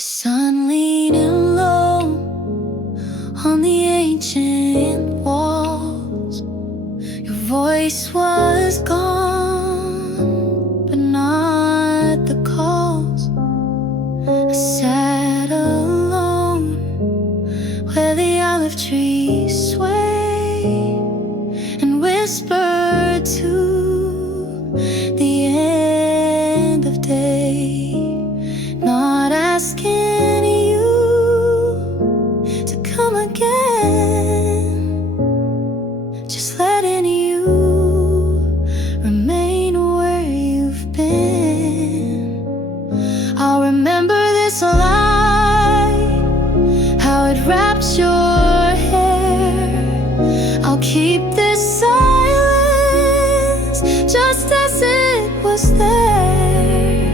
sun leaning low on the ancient walls. Your voice was gone, but not the calls. I sat alone where the olive trees sway and whispered to the end of day, not asking you to come again, just letting you remain where you've been. I'll remember this light, how it wraps your hair. I'll keep this silence just as it was there.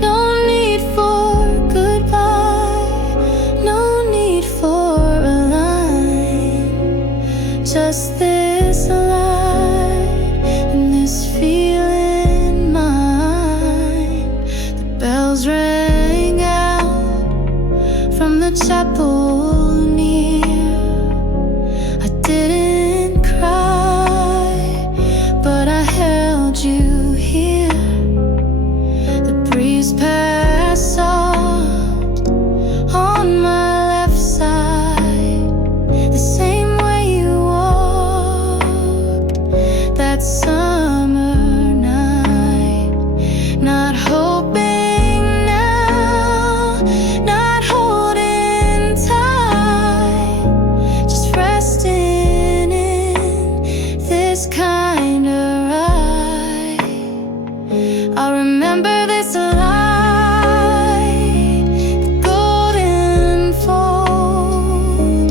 No need for goodbye, no need for a line, just this light and this feeling mine. The bells rang out from the chapel near. I didn't cry, but I held you here. The breeze passed soft on my left side, the same way you walked that summer night. Not hoping now, not holding tight, just resting in this kind of ride. I remember this light, the golden fold,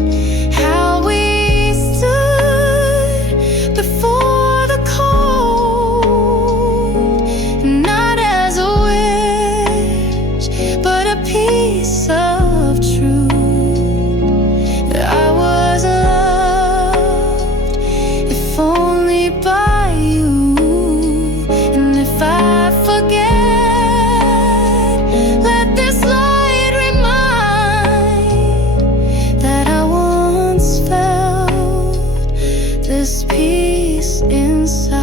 how we stood before the cold, not as a wish, but a piece of truth, that I was loved, if only by you. And if I forget, let this light remind that I once felt this peace inside.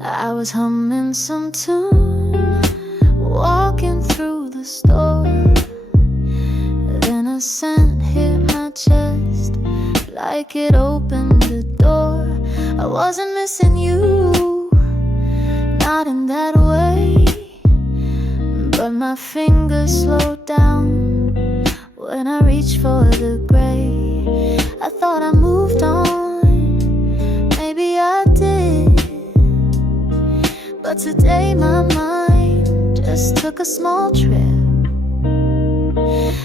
I was humming some tune, walking through the store. Then a scent hit my chest, like it opened the door. I wasn't missing you, not in that way, but my fingers slowed down when I reached for the gray. I thought I moved on, maybe I did, but today my mind just took a small trip.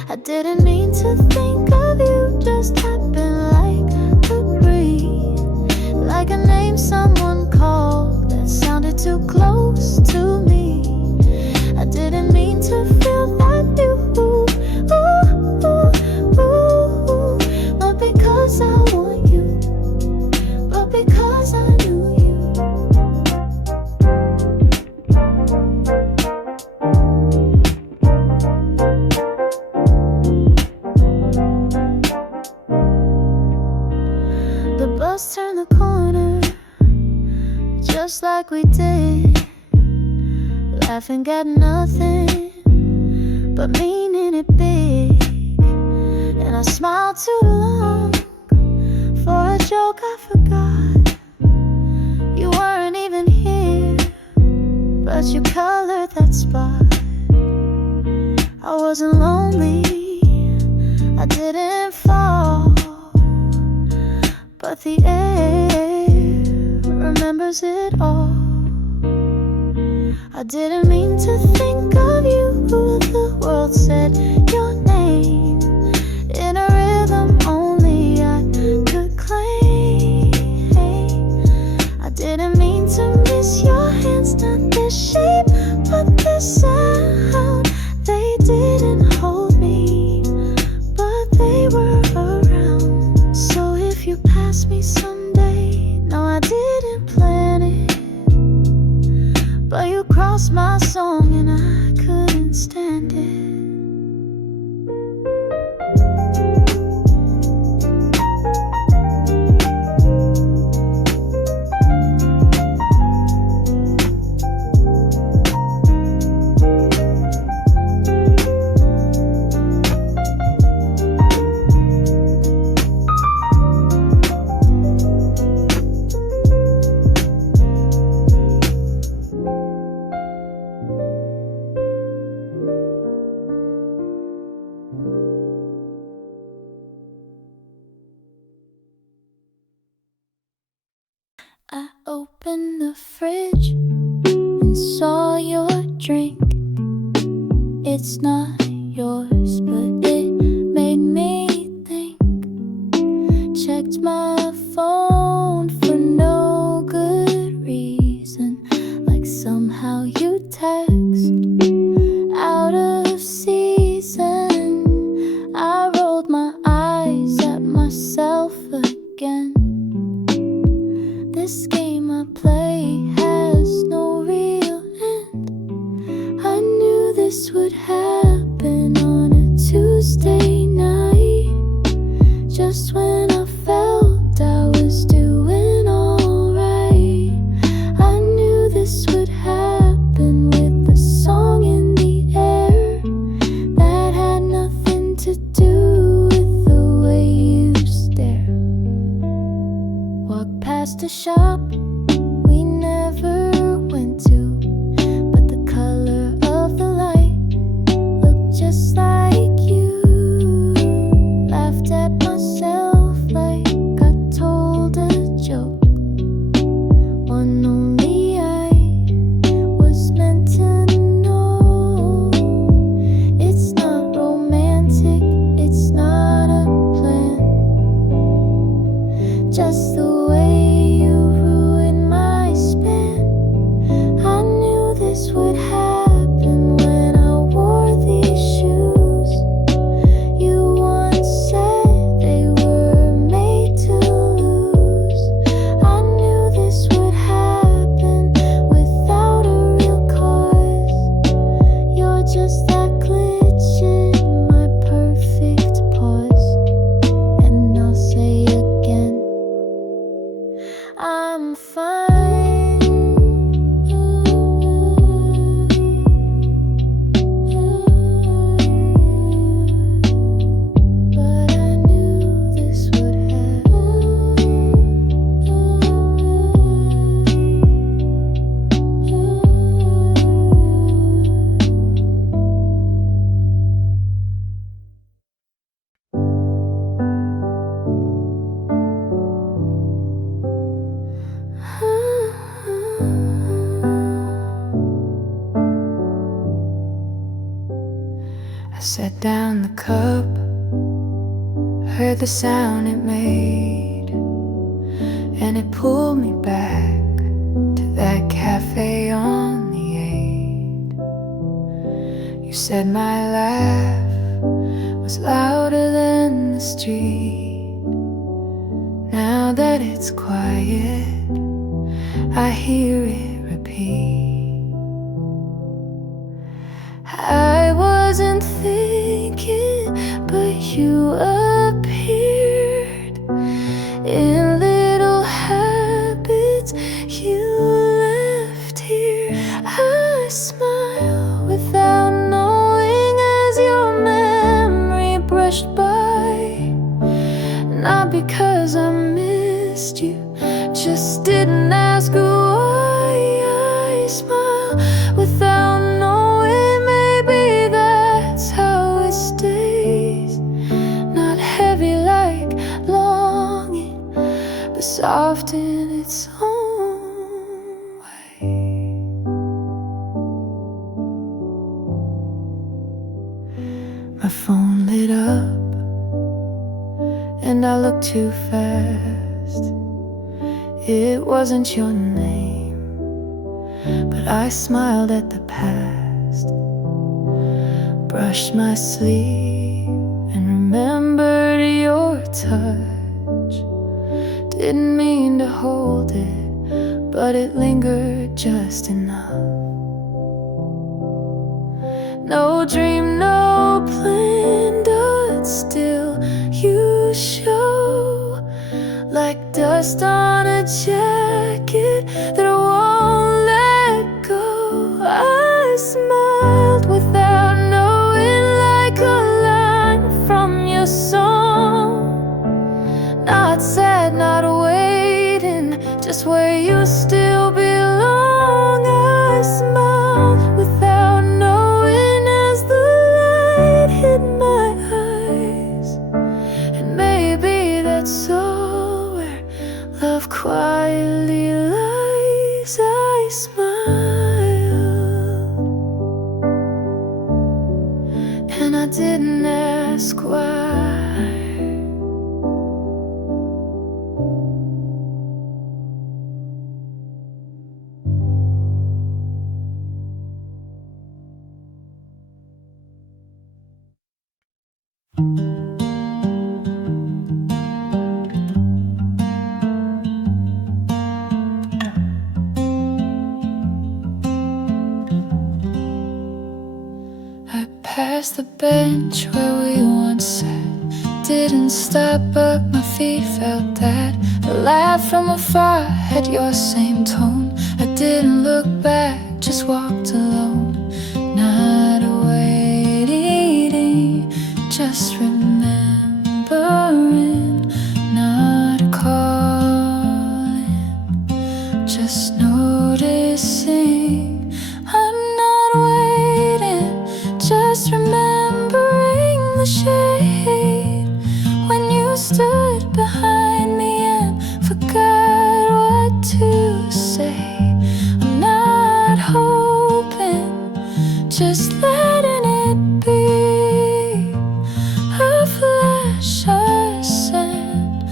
I didn't mean to think of you, just happened like the breeze, like a name someone called that sounded too close to me. I didn't mean to feel that you, not because I want you, but because I knew you. The bus turned the corner, just like we did, laughing at nothing, but meaning it big. And I smiled too long for a joke I forgot. You weren't even here, but but you colored that spot. I wasn't lonely, I didn't fall, but the air remembers it all. I didn't mean to think of you, the world said your name in a rhythm only I could claim. I didn't mean to miss your hands, not their shape, but their sound. They didn't hold me, but they were around. So if you pass me someday, no, I didn't plan it, but you crossed my song and I couldn't stand it. I opened the fridge and saw your drink. It's not yours, but it made me think. Checked my phone for no good reason, like somehow you text out of season. I rolled my eyes at myself again. This game I play has no real end. I knew this would happen on a Tuesday night, just when I felt I was doing alright. I knew this would happen with the song in the air that had nothing to do with the way you stare. Walk past a shop we never went to, but the color of the light looked just like you. Laughed at myself like I told a joke, one only I was meant to know. It's not romantic, it's not a plan, just the way you ruined my span. I knew this would happen when I wore these shoes. You once said they were made to lose. I knew this would happen without a real cause. You're just that glitch in my perfect pause. And I'll say again, I'm fine. But I knew this would I set down the cup, heard the sound it made, and it pulled me back to that cafe on the 8. You said my laugh was louder than the street. Now that it's quiet, I hear it repeat. I wasn't thinking, but you appeared in little habits you left here. I smile without knowing as your memory brushed by. Not because I missed you, just didn't ask why. My phone lit up and I looked too fast. It wasn't your name, but I smiled at the past. Brushed my sleeve and remembered your touch. Didn't mean to hold it, but it lingered just enough. No dream, no plan, but still you show like dust on a jacket that won't let go. I smiled without knowing, like a line from your song. Not sad, not waiting, just where you still belong. I smiled without knowing as the light hit my eyes. And maybe that's all where love quietly lies. I smiled and I didn't ask why. I passed the bench where we once sat. Didn't stop, but my feet felt that. A laugh from afar had your same tone. I didn't look back, just walked alone. Not waiting, just remembering. Not calling, just noticing. I'm not waiting, just remembering the shade when you stood behind me and forgot what to say. I'm not hoping, just letting it be. A flash, a scent,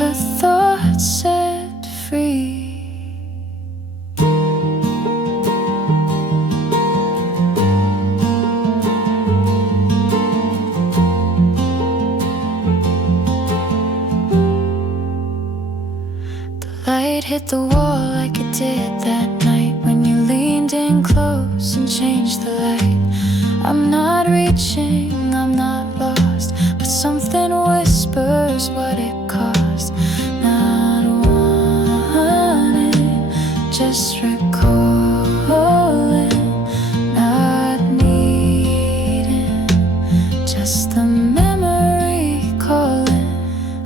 a thought set free. Light hit the wall like it did that night when you leaned in close and changed the light. I'm not reaching, I'm not lost, but something whispers what it cost. Not wanting, just recalling. Not needing, just the memory calling.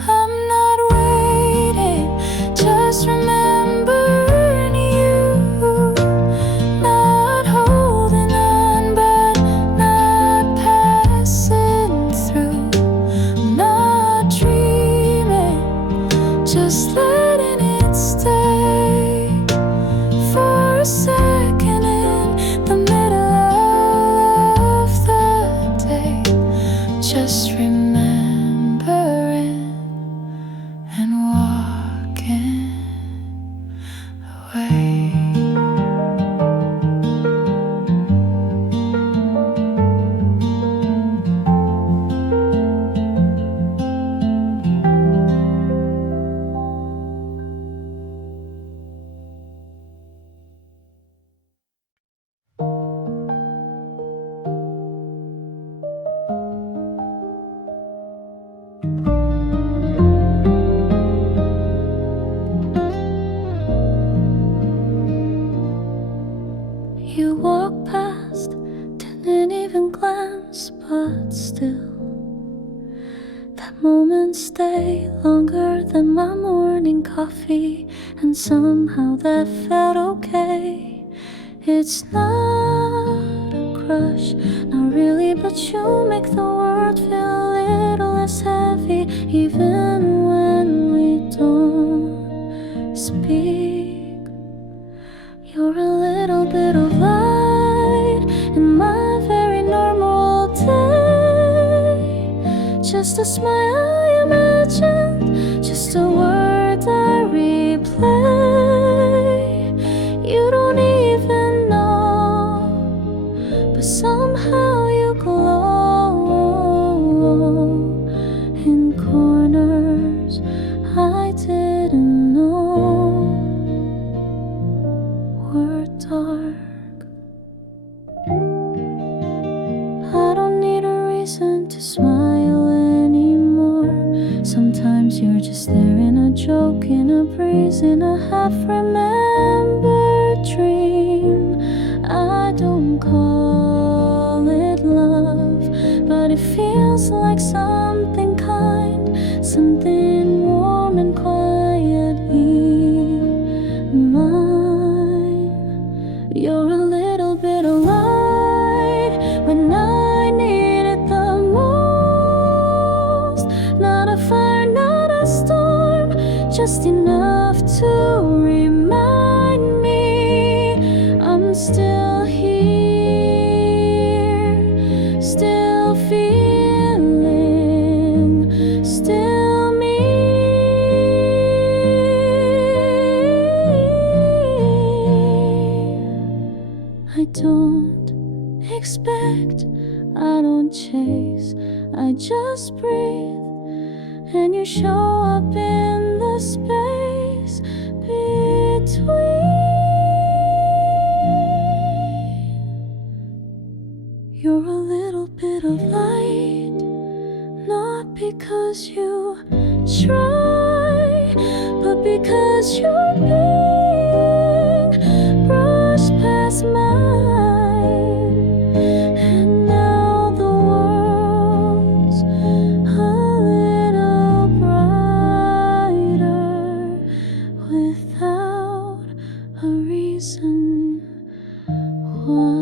I'm not waiting, just remembering you. Not holding on, but not passing through. Not dreaming, just letting it stay for a second in the middle of the day. Just remembering and walking away. You walked past, didn't even glance, but still that moment stayed longer than my morning coffee, and somehow that felt okay. It's not a crush, not really, but you make the world feel a little less heavy, even when we don't speak. You're a little bit of light in my very normal day. just a smile I imagined, just a word I replay. You don't even know, but somehow you glow in corners I didn't know were dark. I don't need a reason to smile anymore. Sometimes you're just there in a joke, in a breeze, in a half-remembered dream. I don't call it love, but it feels like something kind, something warm and quietly mine. You're a little bit of light when I need it the most. Not a fire, not a storm, just enough to remind me I'm still here, still feeling, still me. I don't expect, I don't chase, I just breathe, and you show up in the space between. You're a little bit of light, not because you try, but because you're being brushed past mine. And now the world's a little brighter without a reason why.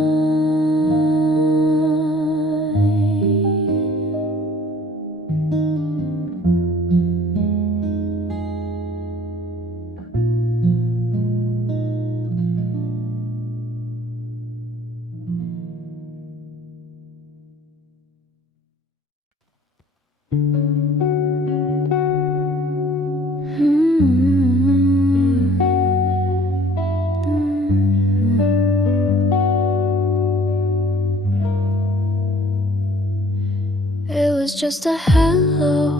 It was just a hello,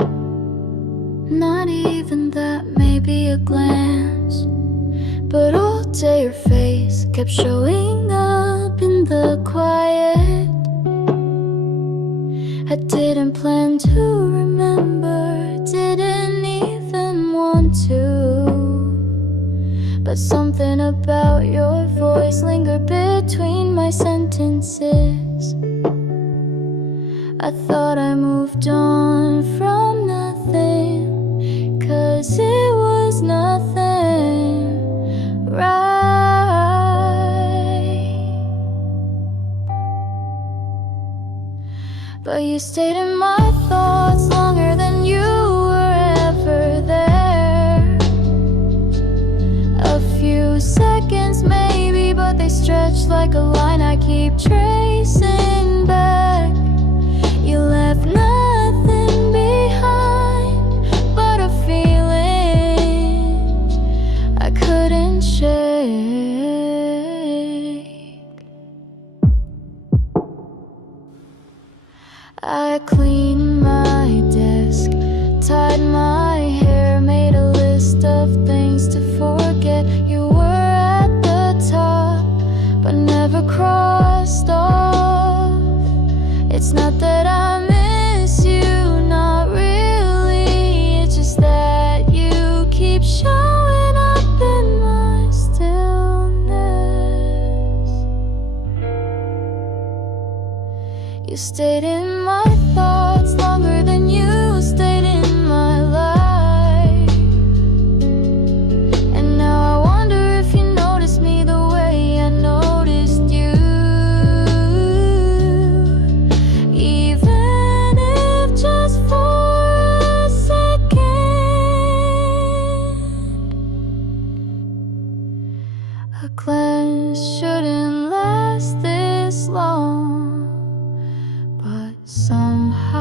not even that, maybe a glance, but all day your face kept showing up in the quiet. I didn't plan to remember, didn't even want to, but something about your voice lingered between my sentences. I thought I moved on from nothing, 'cause it was nothing right. But you stayed in my thoughts longer than you were ever there. A few seconds maybe, but they stretched like a line I keep tracing back. You left nothing behind but a feeling I couldn't shake. I cleaned my desk, tied my hair, made a list of things to forget. You were at the top, but never crossed off. It's not that I miss you, not really. It's just that you keep showing up in my stillness. You stayed in my thoughts longer than you stayed in my life. And now I wonder if you noticed me the way I noticed you. Even if just for a second. A glance shouldn't last this long, but somehow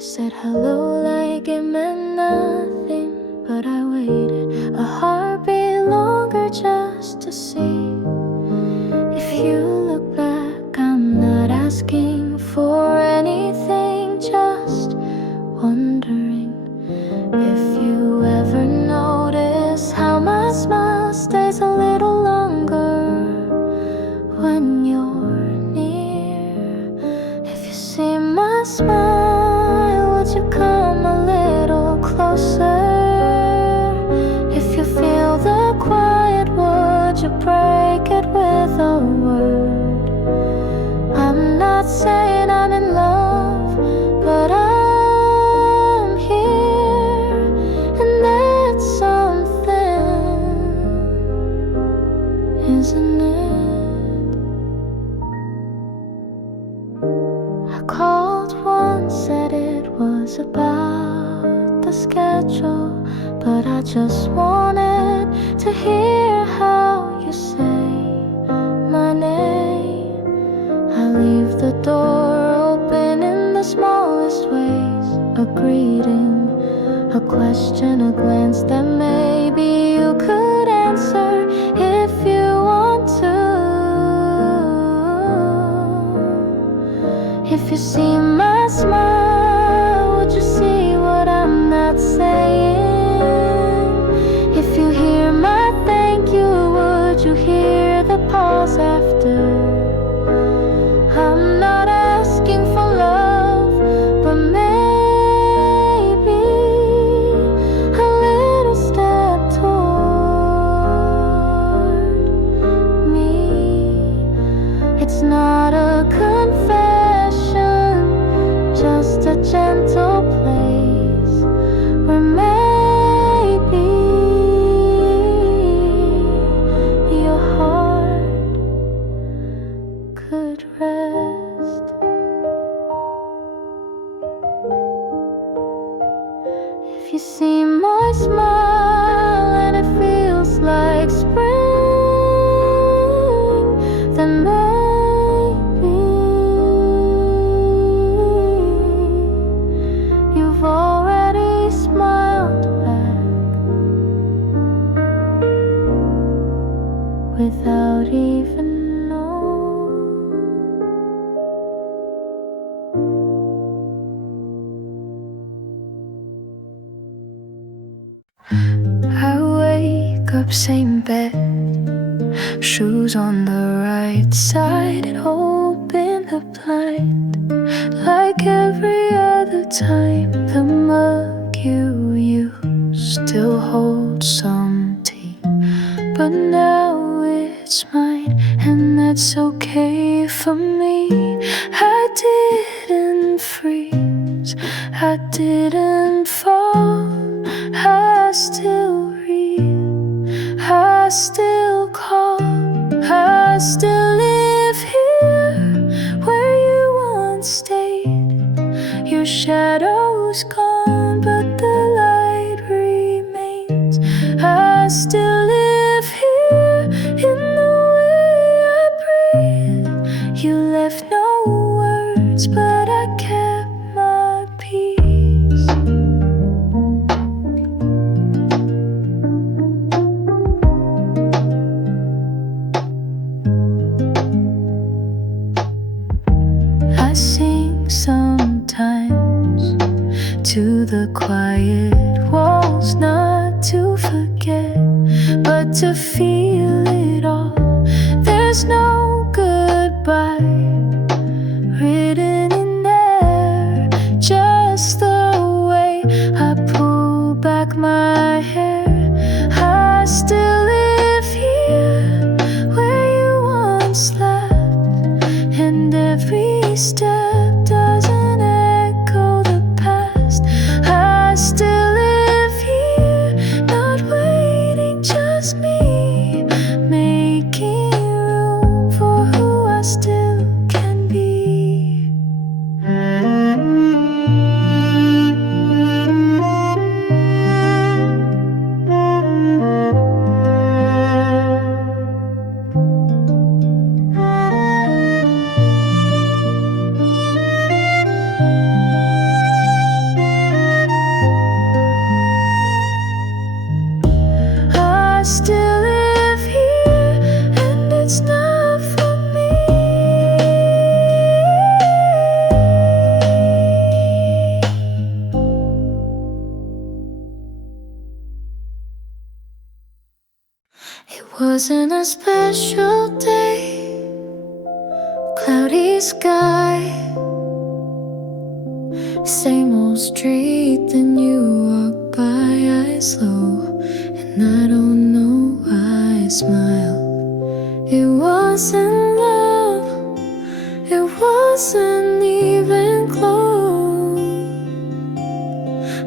said hello like it meant nothing, but I waited a heartbeat longer just to see. If you look back, I'm not asking for anything, just wondering if you ever notice how my smile stays a little longer when you're near. If you see my smile, would you come a little closer? If you feel the quiet, would you break it with a word? I'm not saying I'm in love, but I'm here, and that's something, isn't it? I called once, said it was about the schedule, but I just wanted to hear how you say my name. I leave the door open in the smallest ways, a greeting, a question, a glance that maybe you could answer if you want to. If you see my smile, would you see what I'm not saying? If you hear my thank you, would you hear the pause after? I'm not asking for love, but maybe a little step toward me. It's not a confession, just a gentle place where maybe your heart could rest. If you see my smile and it feels like spring, then maybe you've already smiled back without even knowing. I wake up, same bed, shoes on the right side, and open the blind. Like every other time, the mug you use still holds some tea, but now it's mine, and that's okay for me. I didn't freeze, I didn't fall, I still read, I still call, I still live here where you once stayed. Your shadow's gone, but the light remains. I still live here in the way I breathe. You left no words, but I kept my peace. I sing sometimes to the quiet walls, not to forget, but to feel it all. There's no goodbye written in there, just the way I pull back my hair. I still live here where you once left, and every step doesn't echo the past. I still live here, not waiting, just me, making room for who I still can be. wasn't a special day, cloudy sky, same old street, then you walk by, eyes low, and I don't know why I smile. It wasn't love, it wasn't even close,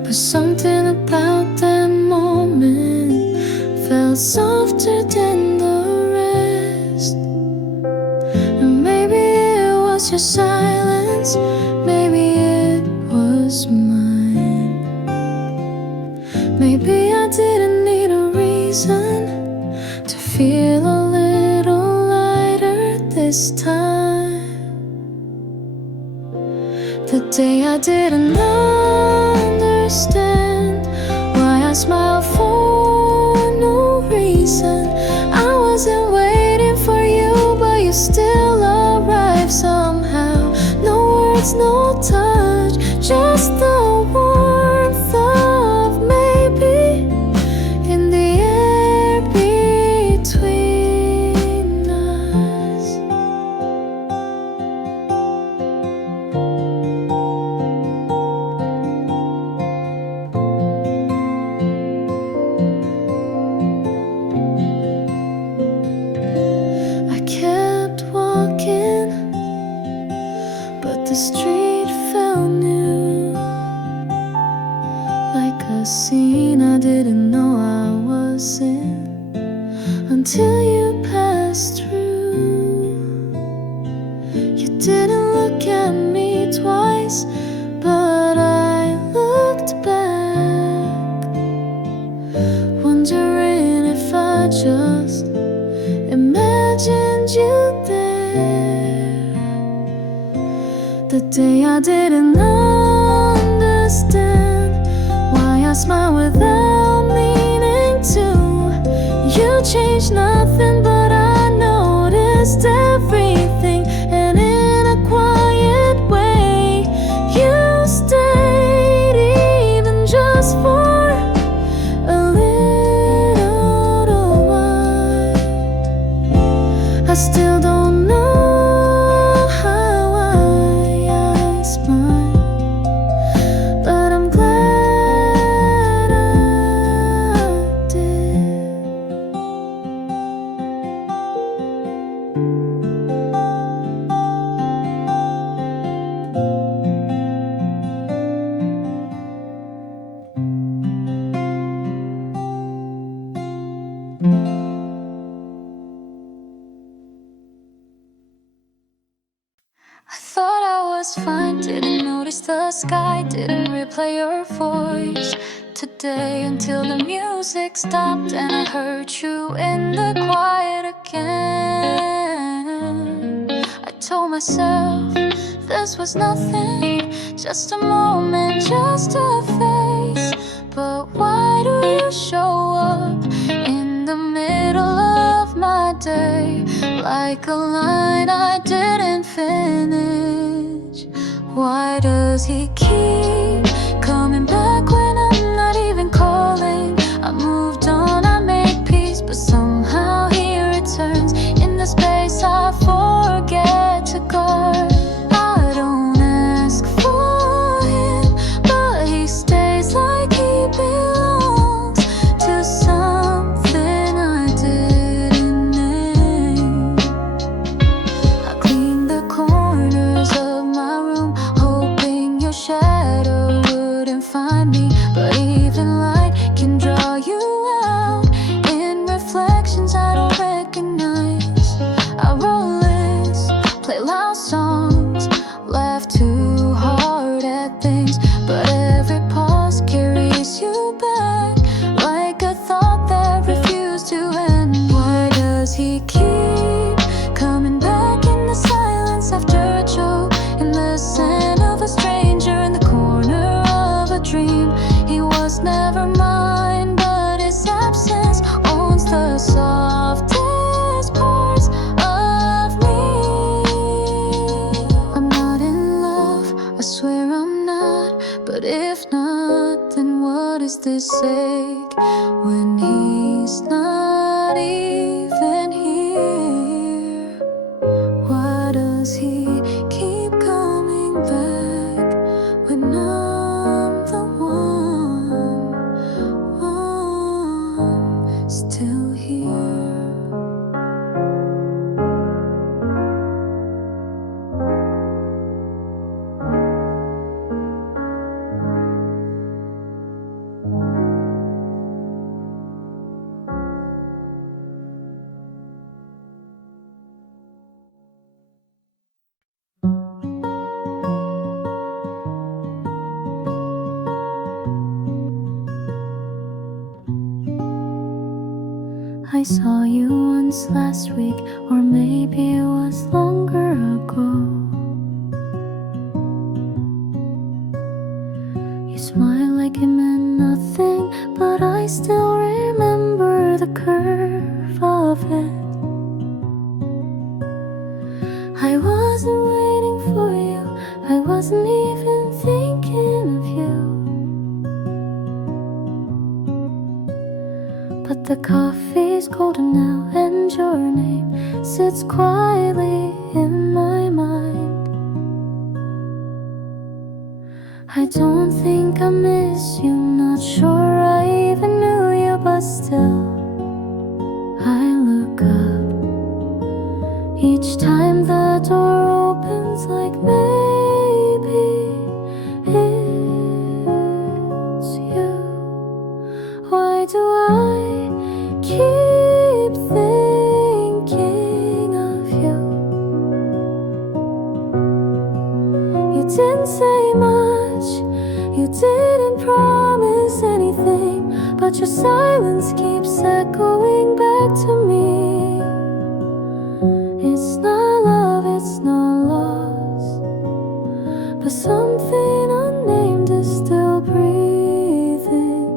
but something about that moment felt softer than the rest. And maybe it was your silence, maybe it was mine. Maybe I didn't need a reason to feel a little lighter this time. The day I didn't understand why I smiled for no reason. I wasn't waiting for you, but you still arrived somehow. No words, no touch, just the warmth of maybe in the air between us. I kept walking, but the street felt new, like a scene I didn't know I was in until you passed through. You didn't look at me twice, but I looked back, wondering if I just imagined you there. The day I didn't understand why I smile without meaning to. You changed nothing, but I noticed everything, and in a quiet way you stayed, even just for a little while. I still don't know how I smile, but I'm glad I did. I thought I was fine, didn't notice the sky, didn't replay your voice today until the music stopped and I heard you in the quiet again. I told myself this was nothing, just a moment, just a phase. But why do you show up in the middle of my day, like a line I didn't finish? Why does he keep coming back when I'm not even calling? I moved on, I made peace, but somehow he returns in the space I forget to guard. I don't ask for him, but he stays like he belongs to something I didn't name. I cleaned the corners of my room, hoping your shadow wouldn't find me, but even light can draw you out in reflections I don't recognize. I roll lists, play loud songs, laugh too hard at things, but every pause carries you back, like a thought that refused to end. Why does he keep coming back in the silence after a joke, in the scent of a stranger, in the corner of a dream? He was never mine, but his absence owns the softest parts of me. I'm not in love, I swear I'm not, but if not, then what is this ache when he's not even I saw you once last week, or maybe it was longer ago. You smile like it meant nothing, but I still remember the curve of it. I wasn't waiting for you, I wasn't even thinking of you. But the coffee's golden now, and your name sits quietly in my mind. I don't think I miss you, not sure I even knew you, but still I look up each time the door opens, like maybe it's you. Why do I keep thinking of you? You didn't say much, you didn't promise anything, but your silence keeps echoing back to me. It's not love, it's not loss, but something unnamed is still breathing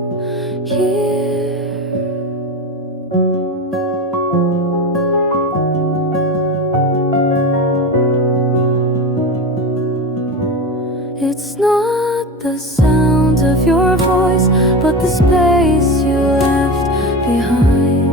here. It's not the sound of your voice, but the space you left behind.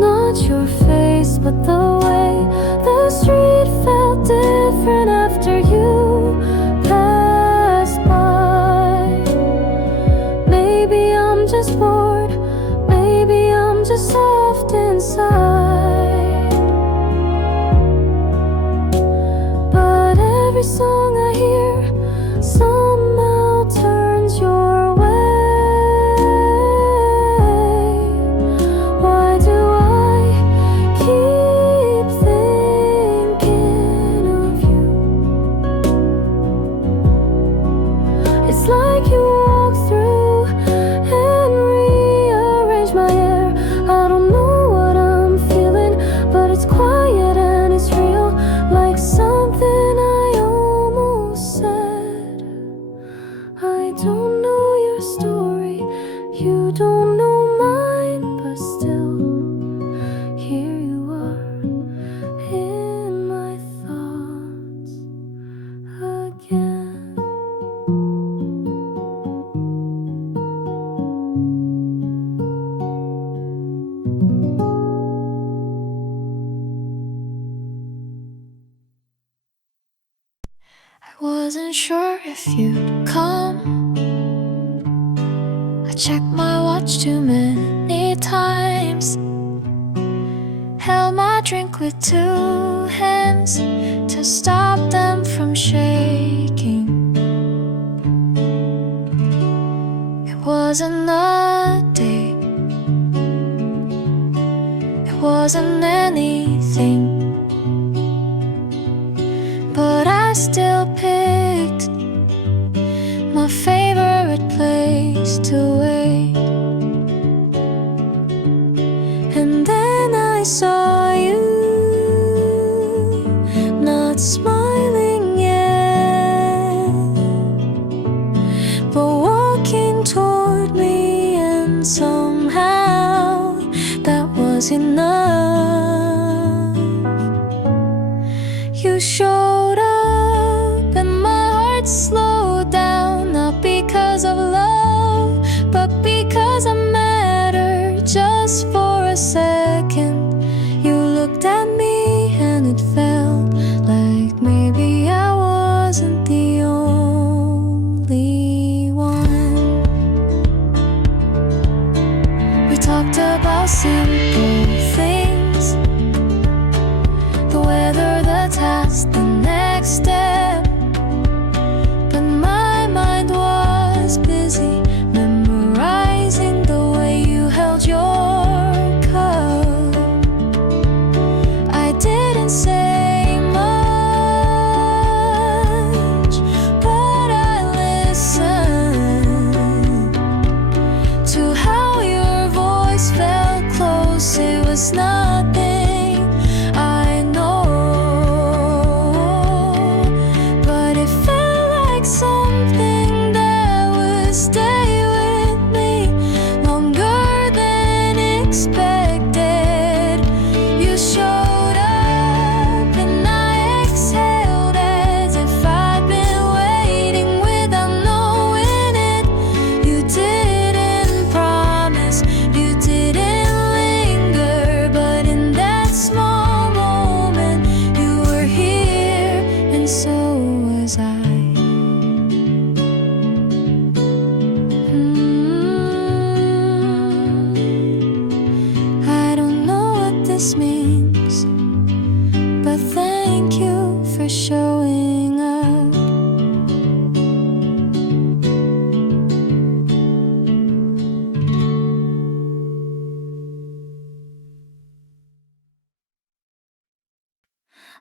Not your face, but the way the street felt different after you passed by. Maybe I'm just bored, maybe I'm just soft inside, but every song I hear somehow turns your way. Why do I keep thinking of you? It's like you walk through and rearrange my hair. I don't know what I'm feeling, but it's quiet and it's real, like something I almost said. I don't know your story, you don't know mine, but still, here you are in my thoughts again. I wasn't sure if you'd come. I checked my watch too many times, held my drink with two hands to stop them from shaking. It wasn't a date, it wasn't anything, but I still picked my favorite place to wait. And then I saw you, not smiling yet, but walking toward me, and somehow that was enough. You showed up and my heart slowed down, not because of love, but because I mattered just for a second. You looked at me and it felt like maybe I wasn't the only one. We talked about simple things, this means, but thank you for showing up.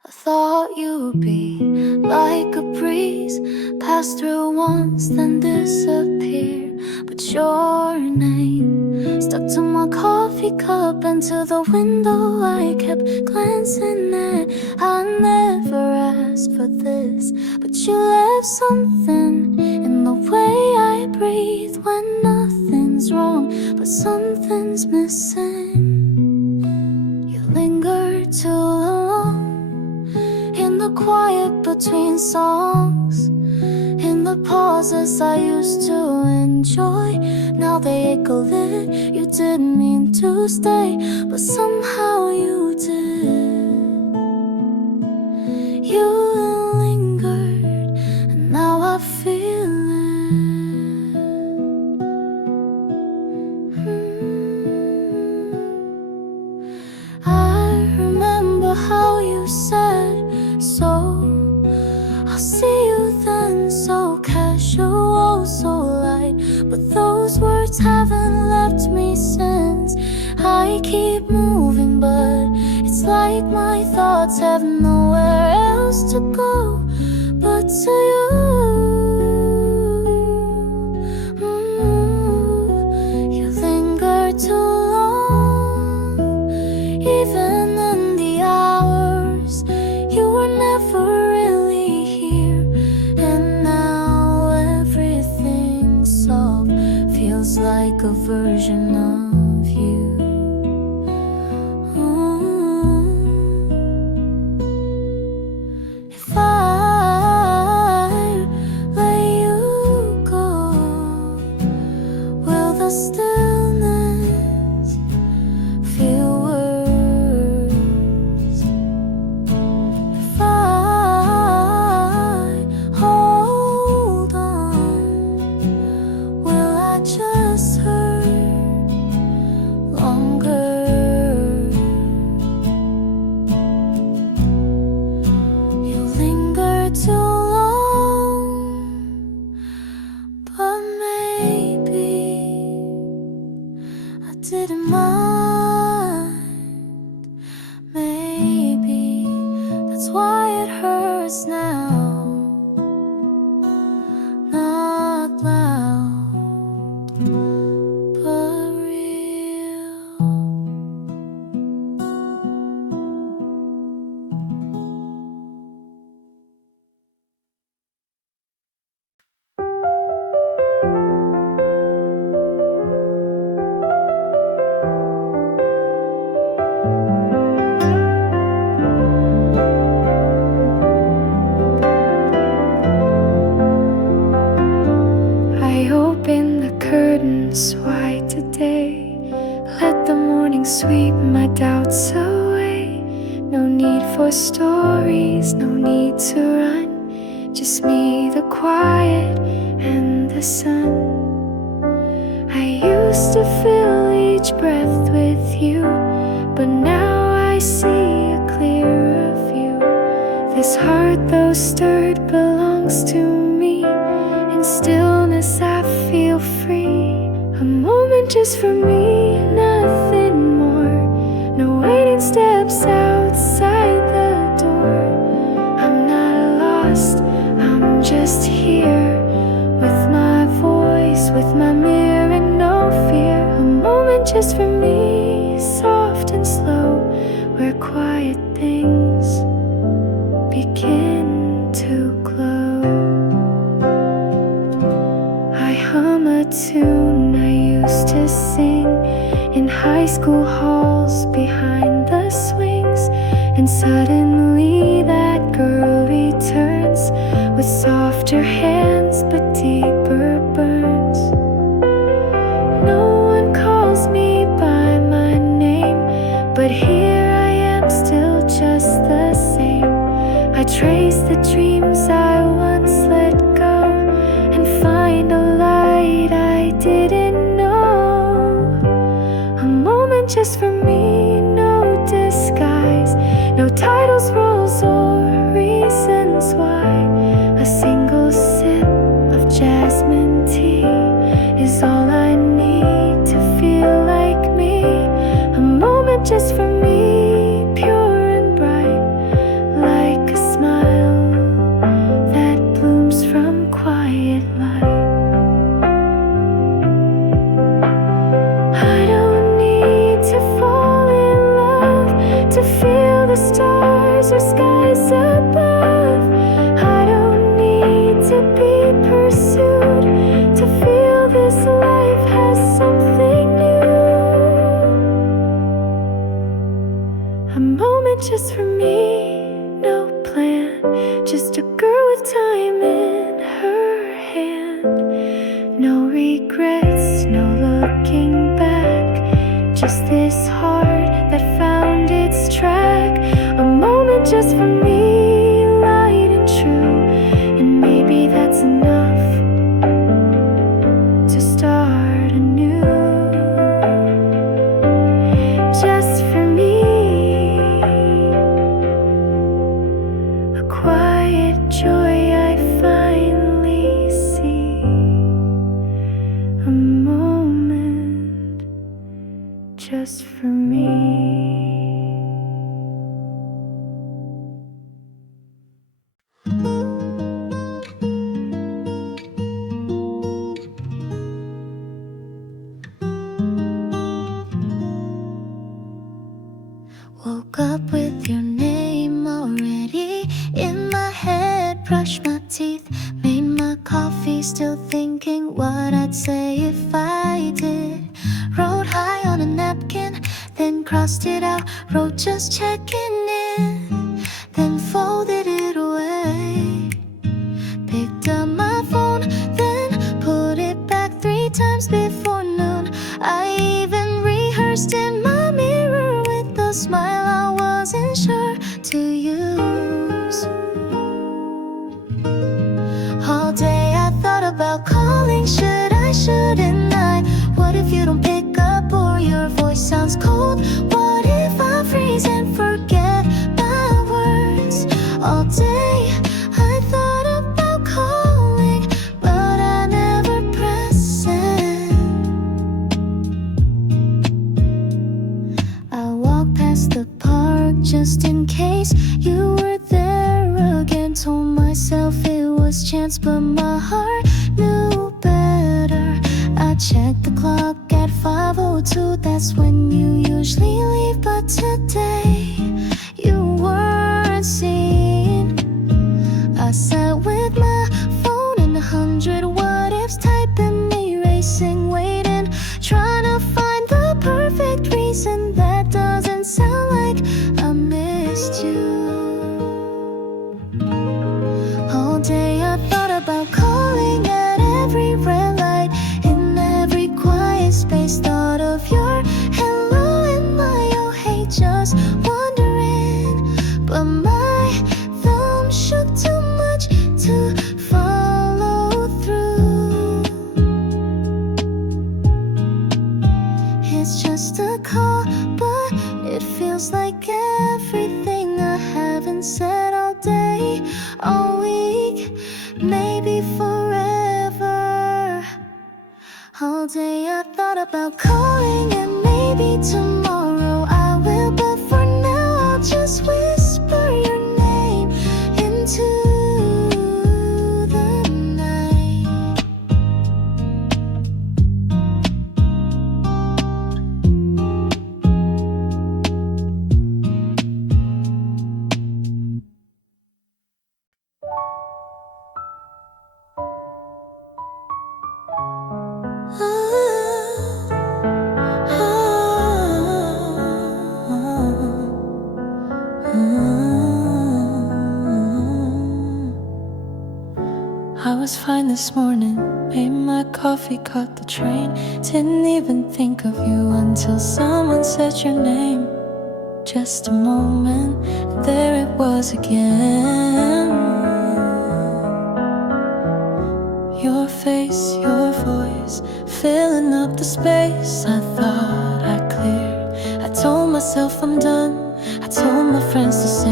I thought you would be like a breeze, pass through once then disappear, but your name stuck to my coffee cup and to the window I kept glancing at. I never asked for this, but you left something in the way I breathe when nothing's wrong, but something's missing. You linger too long in the quiet between songs, in the pauses I used to enjoy. Now they echo lit. You didn't mean to stay, but somehow you did. You lingered, and now I feel it. I remember how you said, so I'll see you then, so casual, so light, but those words haven't left me since. I keep moving, but it's like my thoughts have nowhere else to go but to you. You linger too long, even in the hours you were never really here, and now everything soft feels like a version of you. If I let you go, will the stillness feel worse? If I hold on, will I just hurt longer? You linger too long, but maybe I didn't mind. Maybe that's why it hurts now. Not loud, but real. I open the curtains wide today, let the morning sweep my doubts away. No need for stories, no need to run, just me, the quiet, and the sun. I used to fill each breath with you, but now I see a clearer view. This heart, though stirred, belongs to me. In stillness I feel free. A moment just for me, nothing more. No waiting steps outside the door. I'm not lost, I'm just here, with my voice, with my mirror, and no fear. A moment just for me, soft and slow, where quiet things begin to glow. I hum a tune I used to sing in high school halls behind the swings, and suddenly that girl returns with softer hands but deeper burns. No one calls me by my name, but here I am, still just the same. I trace the dreams I once let go and find a light I didn't know. A moment just for me, no distance. titles, roles, or reasons why. A single sip of jasmine tea is all I need to feel like me. A moment just for me, pure and bright, like a smile that blooms from quiet light. I don't need to fall in love to feel the stars or skies above. I don't need to be pursued to feel this life has something new. A moment just for me, no plan, just a girl with time in her hand. No regrets, no looking back, just this heart that found its track. A moment just for me, light and true, and maybe that's enough to start anew. Just for me, a quiet joy I finally see. A moment just for me. Woke up with your name already in my head, brushed my teeth, made my coffee, still thinking what I'd say if I did. Wrote hi on a napkin, then crossed it out, wrote just checking in, then folded it away. Picked up my phone, then put it back 3 times before noon. I even rehearsed in my mirror with the smile I wasn't sure to use. All day I thought about calling, should I, shouldn't I? What if you don't pick up or your voice sounds cold? What if I freeze and forget my words? All day I thought about calling, but I never pressed send. I walked past the park just in case you were there again. Told myself it was chance, but my heart knew better. I checked the clock at 5:02, that's when you usually leave, but today you weren't seen. I sat with my phone and 100 what ifs, typing, erasing, waiting, trying to find the perfect reason that doesn't sound like I missed you. All day I thought about calling at every red light, in every quiet space, thought of your hello and my oh hey, just wondering, but my thumb shook too much to follow through. It's just a call, but it feels like everything I haven't said all day, all week, maybe forever. All day I thought about calling, and maybe tomorrow I will, but for now I'll just whisper your name into the night. I was fine this morning, made my coffee, caught the train. Didn't even think of you until someone said your name. Just a moment, there it was again. Your face, your voice, filling up the space I thought I cleared. I told myself I'm done, I told my friends the same.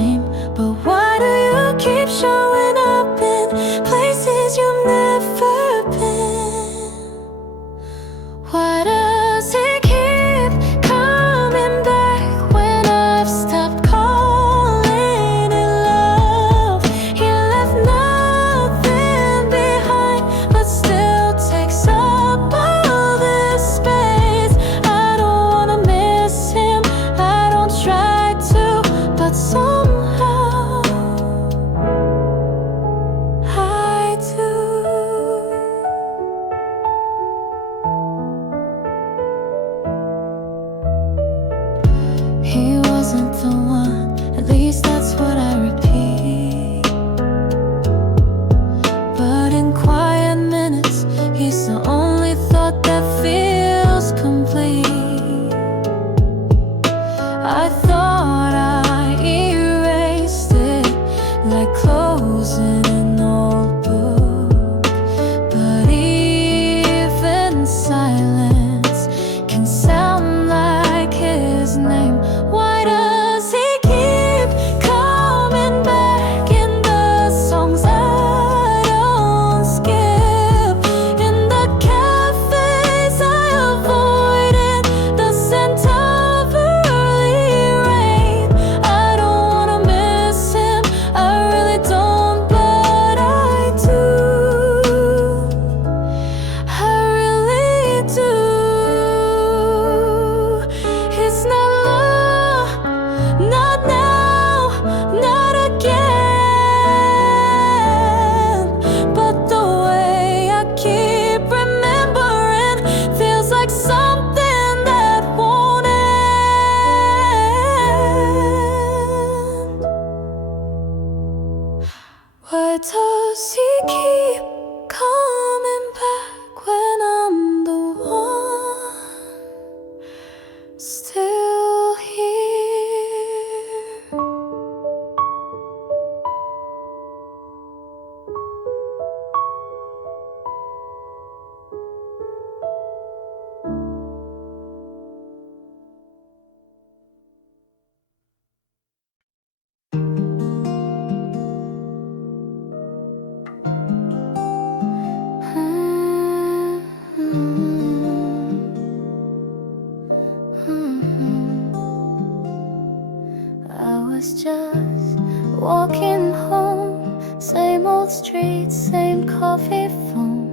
was just walking home, same old streets, same coffee phone.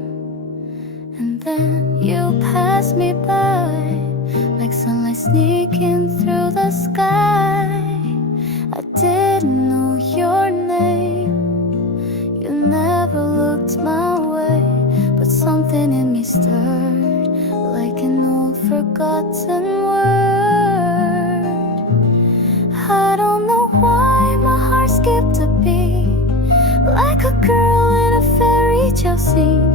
And then you passed me by, like sunlight sneaking through the sky. I didn't know your name, you never looked my way, but something in me stirred, like an old forgotten word. I don't know why my heart skipped a beat, like a girl in a fairy tale scene.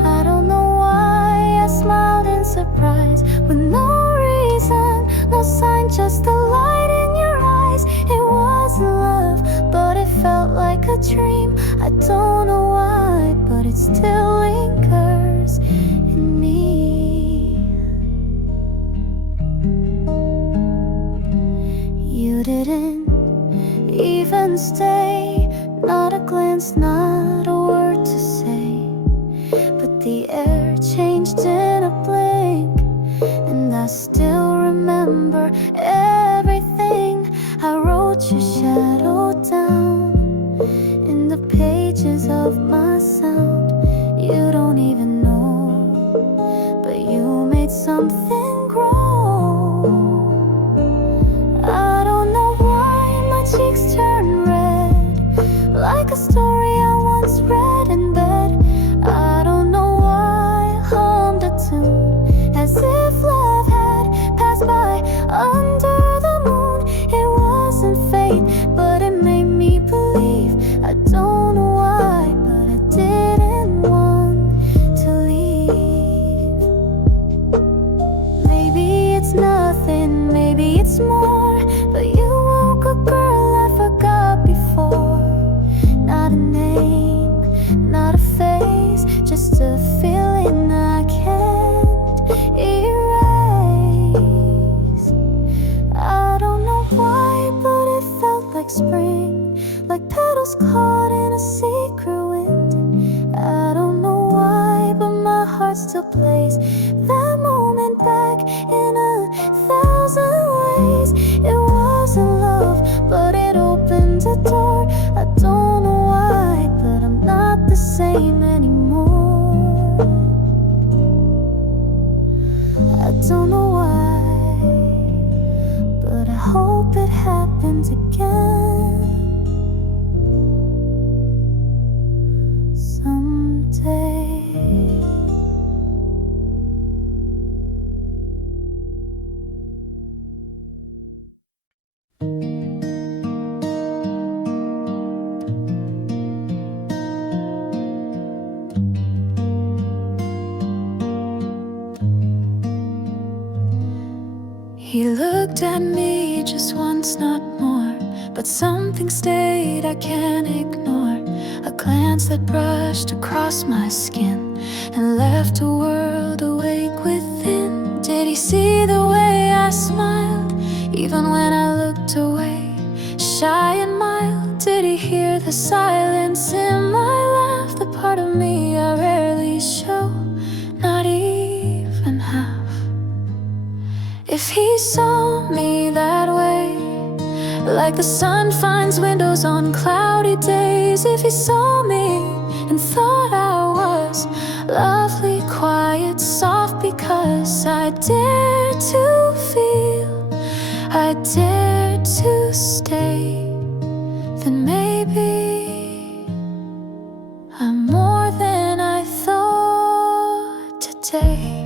I don't know why I smiled in surprise, with no reason, no sign, just the light in your eyes. It wasn't love, but it felt like a dream. I don't know why, but it still lingers in me. You didn't even stay, not a glance, not a word to say, but the air changed in a blink, and I still remember everything. I wrote your shadow down in the pages of my sound. You don't even know, but you made something grow. I don't know why my cheeks turn red, like a story I once read in bed. I don't know why I hummed a tune, as if love had passed by under the moon. It wasn't fate, but it made me believe. I don't know why, but I didn't want to leave. Maybe it's nothing, maybe it's more, but you woke a girl I forgot before. Not a name, not a face, just a feeling I can't erase. I don't know why, but it felt like spring, like petals caught in a secret wind. I don't know why, but my heart still plays that moment back in 1,000 ways. It wasn't love, but it opened a door. I don't know why, but I'm not the same anymore. I don't know why, but I hope it happens again someday. He looked at me just once, not more, but something stayed I can't ignore. A glance that brushed across my skin and left a world awake within. Did he see the way I smiled, even when I looked away, shy and mild? Did he hear the silence in my laugh, the part of me I rarely show, not even half? If he saw me that way, like the sun finds windows on cloudy days, if he saw me and thought I was lovely, quiet, soft, because I dared to feel, I dared to stay, then maybe I'm more than I thought today.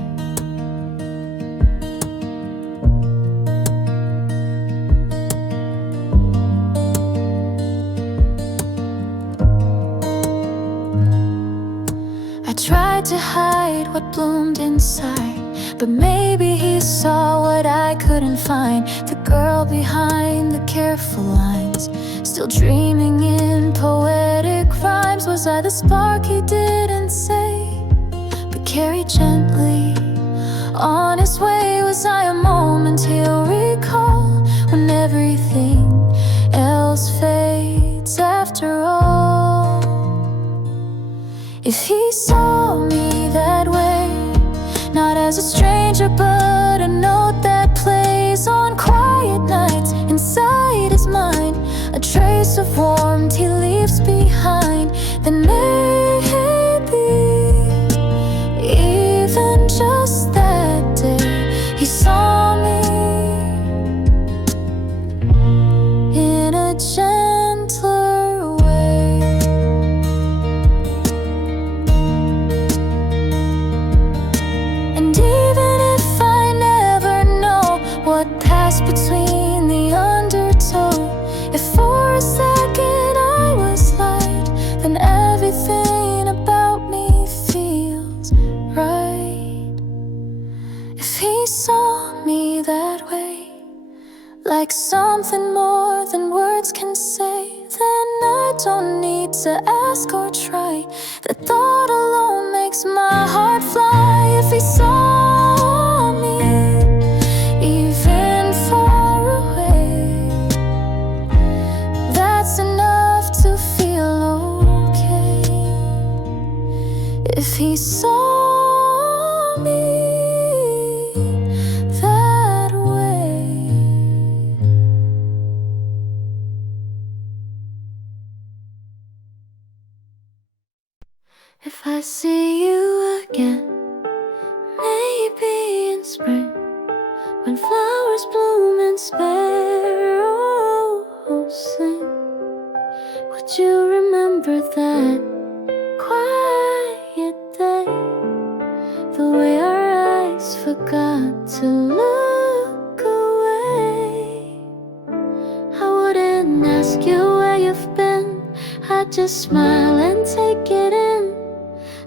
Tried to hide what bloomed inside, but maybe he saw what I couldn't find. The girl behind the careful lines, still dreaming in poetic rhymes. Was I the spark he didn't say, but carried gently on his way? Was I a moment he'll recall, when everything else fades after all? If he saw me that way, not as a stranger but a note that plays on quiet nights inside light is mine, a trace of warmth he leaves behind. Then maybe, even just that day, he saw me in a gentler way. And even if I never know what passed between the undertow, if for a second I was light, then everything about me feels right. If he saw me that way, like something more than words can say, then I don't need to ask or try. The thought alone makes my heart fly. If he saw me, even far away, that's enough to feel okay. If he saw me that way. If I see you again, maybe in spring, when flowers bloom and sparrows sing, would you remember that quiet day? The way our eyes forgot to look away. I wouldn't ask you where you've been, I'd just smile and take it in,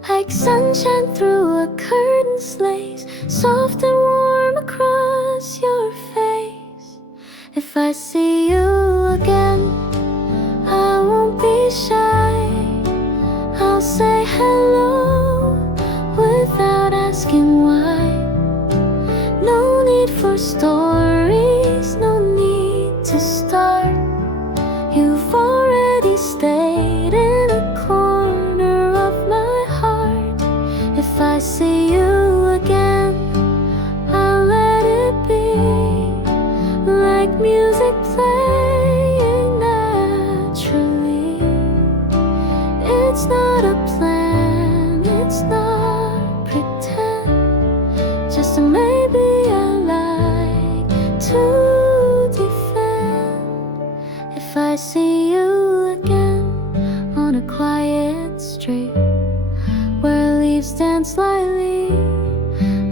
like sunshine through a curtain's lace, soft and warm across your face. If I see you again, I won't be shy, I'll say hello without asking why. No need for stories, no need to start. You've already stayed in a corner of my heart. If I see you again, I'll let it be, like music playing naturally. It's not a plan, it's not pretend, just a maybe I like to defend. If I see you again on a quiet street, where leaves dance lightly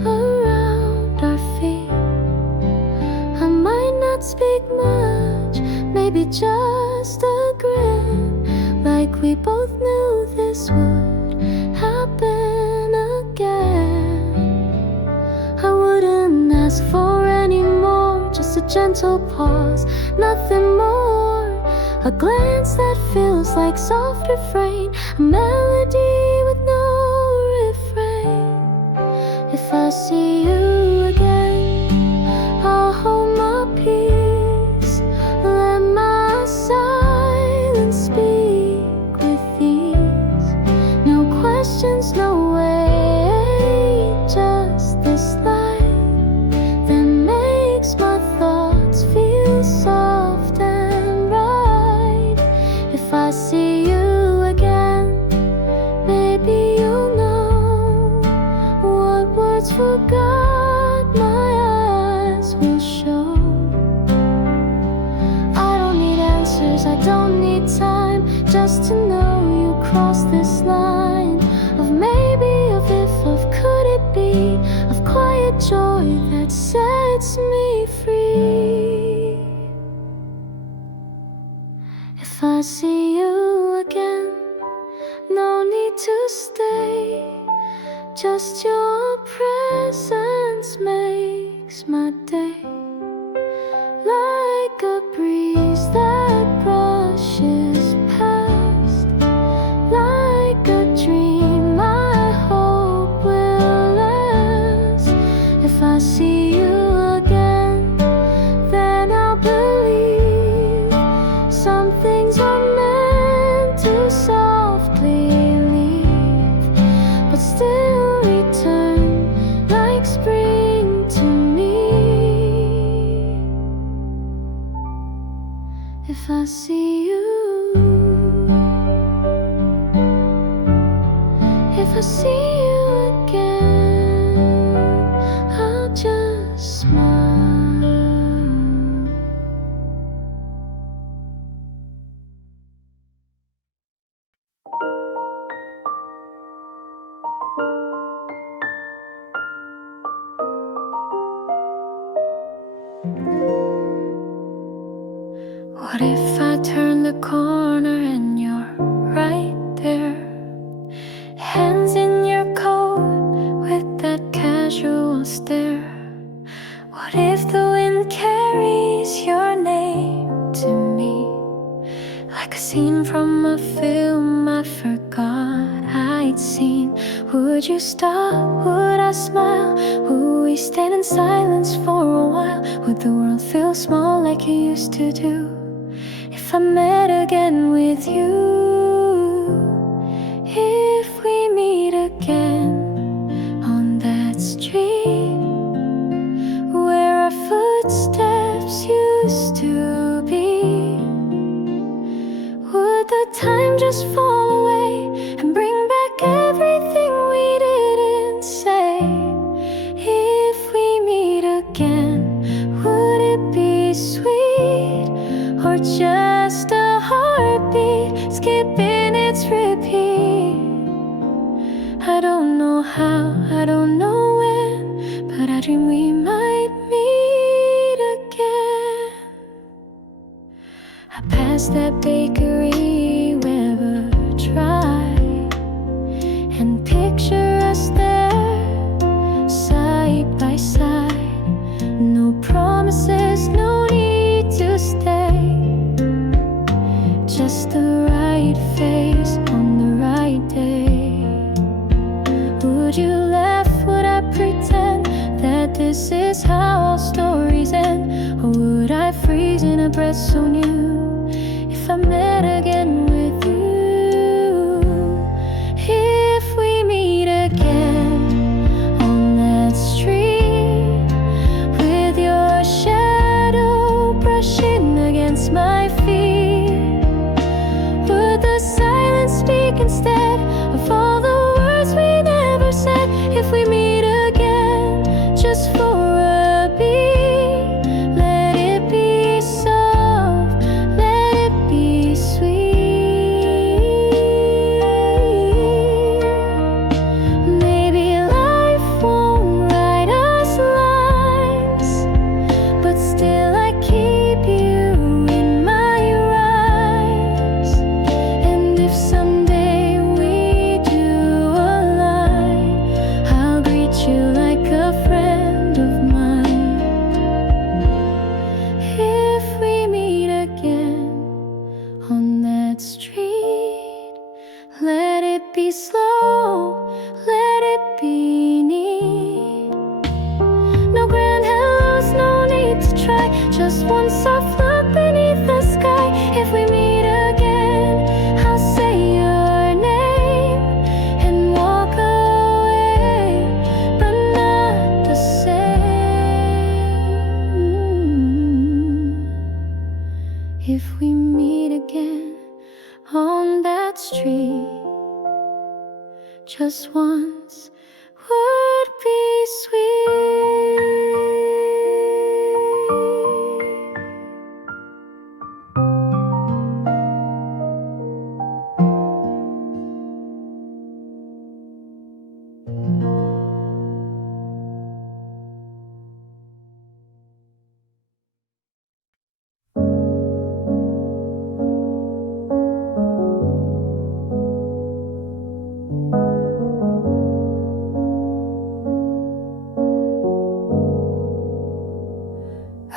around our feet, I might not speak much, maybe just a grin, like we both knew this would happen again. I wouldn't ask for any more, just a gentle pause, nothing more. A glance that feels like soft refrain, a melody with no refrain. If I see you again, I'll hold my peace, let my silence speak with ease. No questions, no way, just this light that makes my thoughts feel soft and right. If I see you again, maybe you'll know what words forgot my eyes will show. I don't need answers, I don't need time, just to know you crossed this line of maybe, of if, of could it be, of quiet joy that sets me free. If I see you again, no need to stay, just your presence makes my day, like a breeze that brushes past, like a dream I hope will last. If I see you again, then I'll believe some things are meant to softly leave, but still return like spring to me. if I see you. If I see you again, I'll just smile. What if I turn the corner and you're right there? Hands in your coat with that casual stare. What if the wind carries your name to me? Like a scene from a film I forgot I'd seen. Would you stop? Would I smile? Would we stand in silence for a while? Would the world feel small like it used to do? If I met again with you, if we meet again on that street where our footsteps used to be, would the time just fall away and bring back everything we didn't say? If we meet again, would it be sweet or just a heartbeat skipping its repeat? I don't know how, I don't know when, but I dream we might meet again. I passed that bakery we ever tried and picture us there side by side. No promises, no need to stay, just the right face on the right day. Would you laugh? Would I pretend that this is how all stories end? Or would I freeze in a breath so new if I met again with you? If we meet again on that street with your shadow brushing against my feet, would the silence speak instead of all the words we never said? If we meet again just for a beat, let it be soft, let it be sweet. Maybe life won't write us lines, but still I keep you in my rhymes. And if someday we do align, I'll greet you like a friend of mine. If we meet again on that street, let it be slow, let it be neat. No grand hellos, no need to try, just one soft look beneath the sky. If we meet again, I'll say your name and walk away, but not the same. If we meet again on that street just once, would be sweet.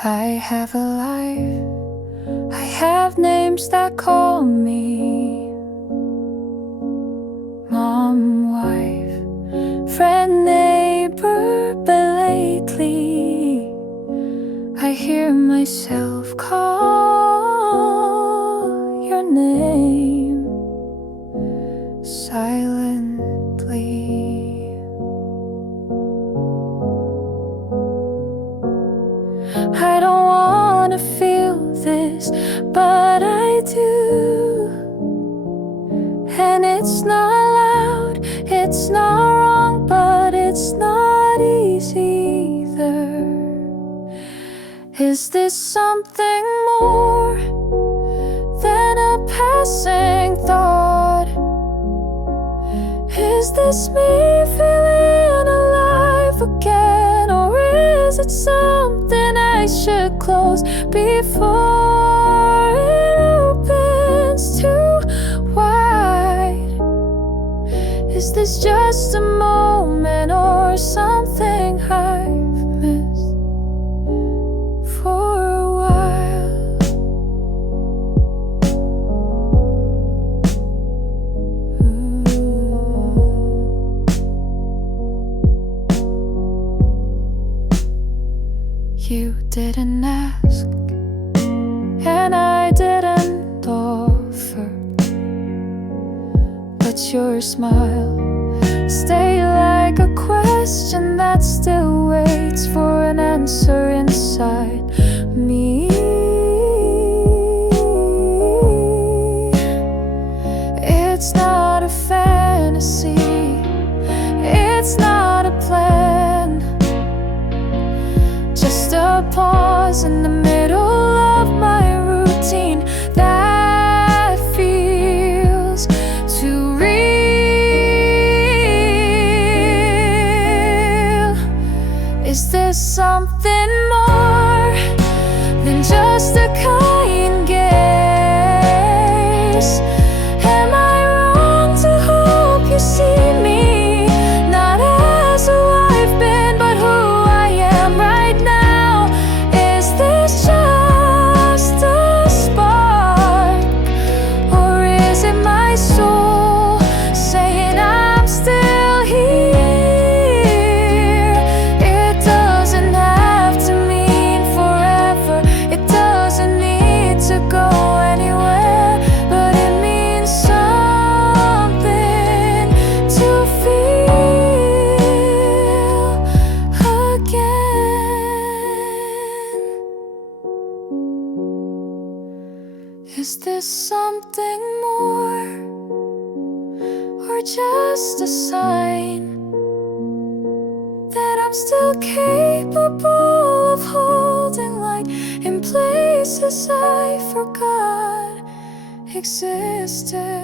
I have a life, I have names that call me mom, wife, friend, neighbor, but lately I hear myself call your name silently. I don't wanna feel this, but what I do. And it's not loud, it's not wrong, but it's not easy either. Is this something more than a passing thought? Is this me feeling alive again? Or is it something I should close before it opens too wide? Is this just a moment or something I've missed for a while? You didn't ask, and I didn't offer, but your smile stayed like a question that still waits for an answer inside me. It's not a fantasy, it's not a plan, just a pause in the middle of my routine that feels too real. Is this something more than just a kind guess? Am I wrong to hope you see me not as who I've been, but who I am right now? Is this just a spark, or is it my soul saying I'm still here? It doesn't have to mean forever, it doesn't need to go anywhere, but it means something to feel again. Is this something more, or just a sign that I'm still capable of holding light in places I forgot existed?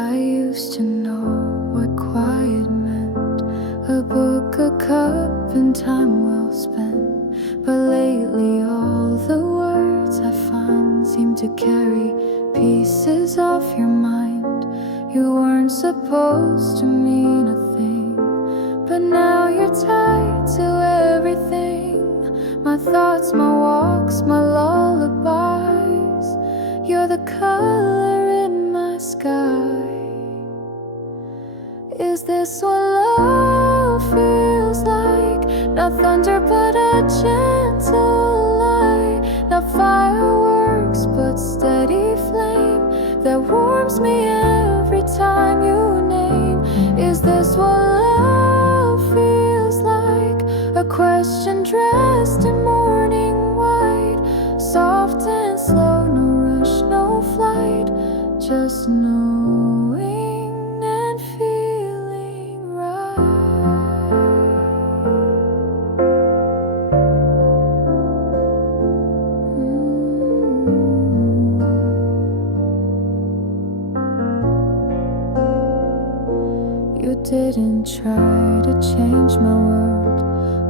I used to know what quiet meant, a book, a cup, and time well spent. But lately all the words I find seem to carry pieces of your mind. You weren't supposed to mean a thing, but now you're tied to everything. My thoughts, my walks, my lullabies. You're the color in my sky. Is this what love feels like? Not thunder but a gentle light, not fireworks but steady flame that warms me every time you name. Is this what love feels like? A question dressed in morning white, soft and slow, no rush, no flight, just knowing and feeling right. You didn't try to change my world,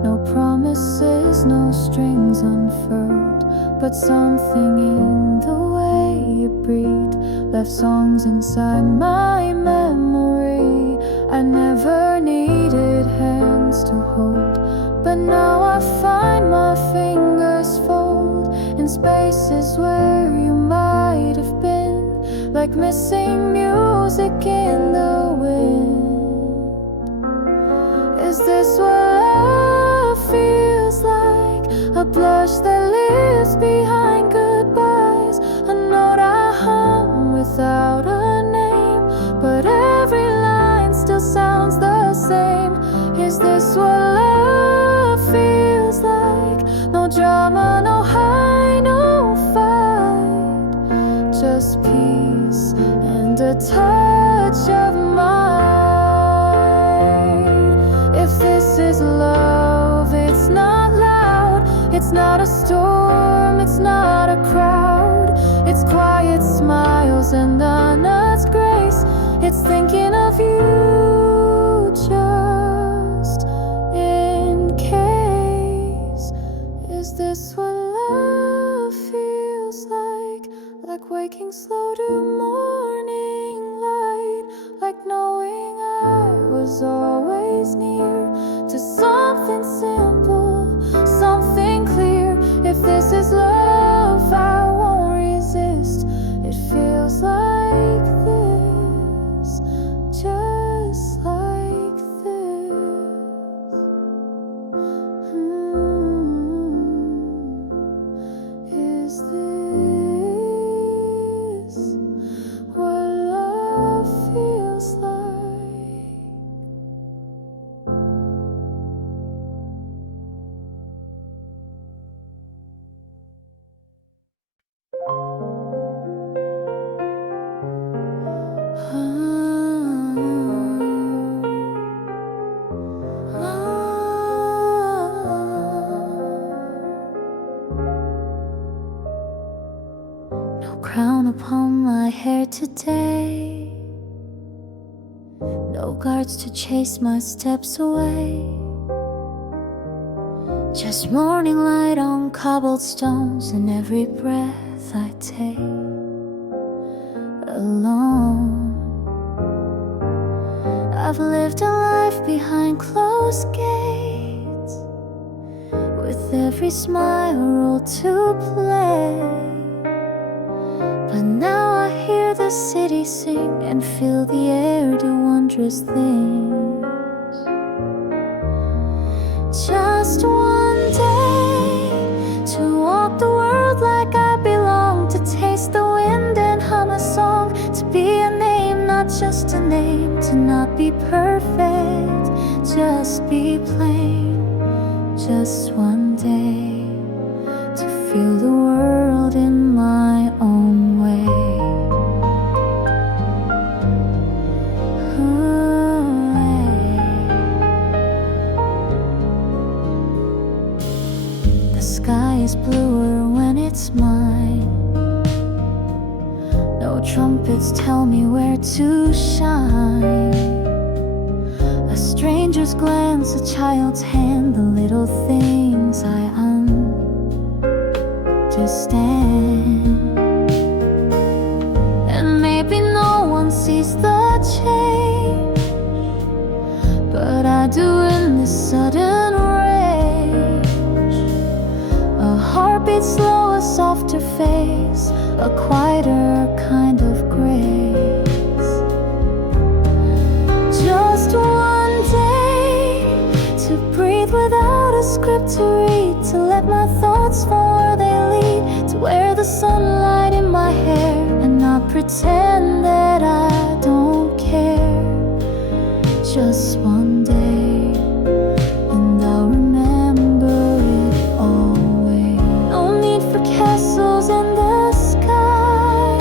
no promises, no strings unfurled, but something in the way you breathed left songs inside my memory. I never needed hands to hold, but now I find my fingers fold in spaces where you might have been, like missing music in the wind. Is this what love It's not a storm, it's not a crowd. It's quiet smiles and honest grace. It's thinking of you just in case. Is this what love feels like? Like waking slow to morning light. Like knowing I was always near to something simple, something clear. If this is love, I won't resist. It feels like this, just like this. Is this what love feels like? No crown upon my hair today, no guards to chase my steps away. Just morning light on cobblestones and every breath I take alone. I've lived a life behind closed gates, with every smile a role to play. But now I hear the city sing and feel the air do wondrous things. Just one day to walk the world like I belong, to taste the wind and hum a song, to be a name, not just a name, to not be perfect, just be plain. Just one day to feel the world in my own way. The sky is bluer when it's mine. No trumpets tell me where to shine. A stranger's glance, a child's hand, the little things I understand. And maybe no one sees the change, but I do in this sudden rage. A heartbeat slow, a softer face, a quieter kind of grace. Just one day to breathe without a script to read, to let my thoughts fall where they lead, to wear the sunlight in my hair and not pretend that I don't care. Just one day, and I'll remember it always. No need for castles in the sky,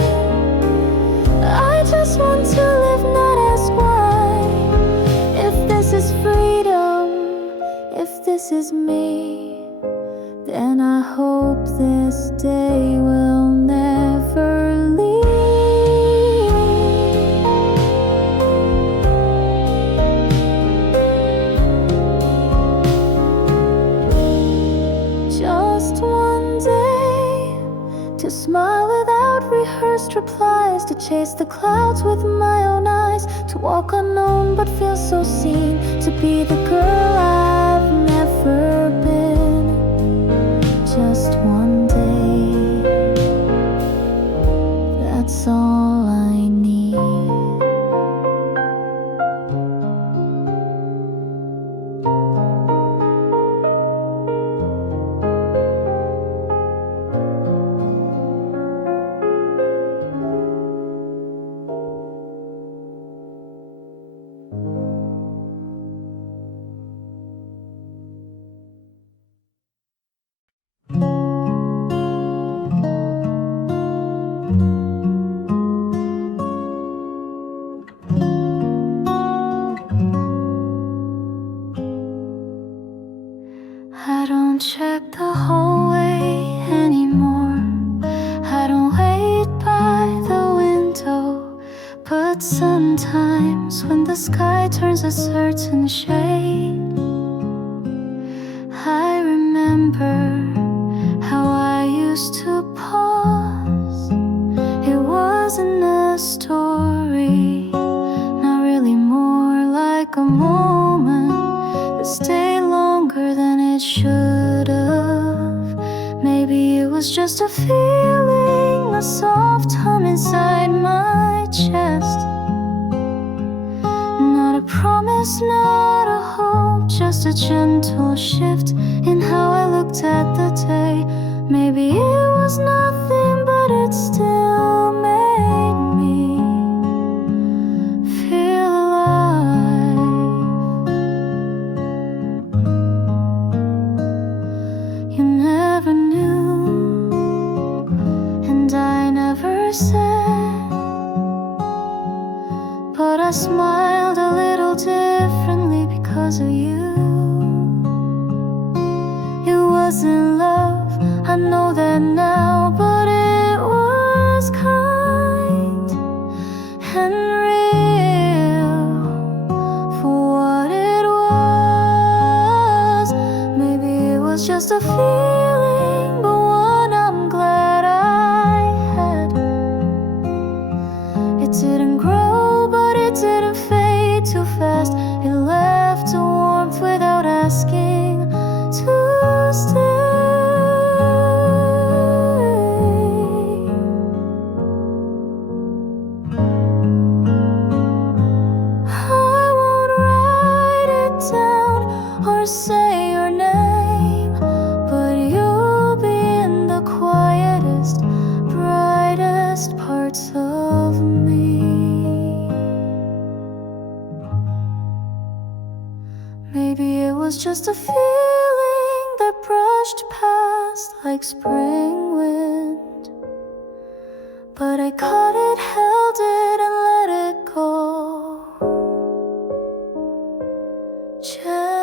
I just want to live, not ask why. If this is freedom, if this is me, then I hope this day will never leave. Just one day to smile without rehearsed replies, to chase the clouds with my own eyes, to walk unknown but feel so seen, to be the girl I've never been. Just one day, that's all I need. don't check the hallway anymore. I don't wait by the window. But sometimes when the sky turns a certain shade, I remember how I used to pause. It wasn't a story, not really, more like a moment that stayed longer than it should have. Maybe it was just a feeling, a soft hum inside my chest. Not a promise, not a hope, just a gentle shift in how I looked at the day. Maybe it was nothing, but it still made me feel alive. You never knew, and I never said, but I smiled a little differently because of you. It wasn't love, I know that now, but it was kind and real for what it was. Maybe it was just a feeling, but one I'm glad I had. It didn't grow, but it didn't fade too fast. It left a warmth without asking to stay. I won't write it down or say your name, but you'll be in the quietest, brightest parts of me. Maybe it was just a feeling that brushed past like spring wind, but I caught it, held it, and let it go gently.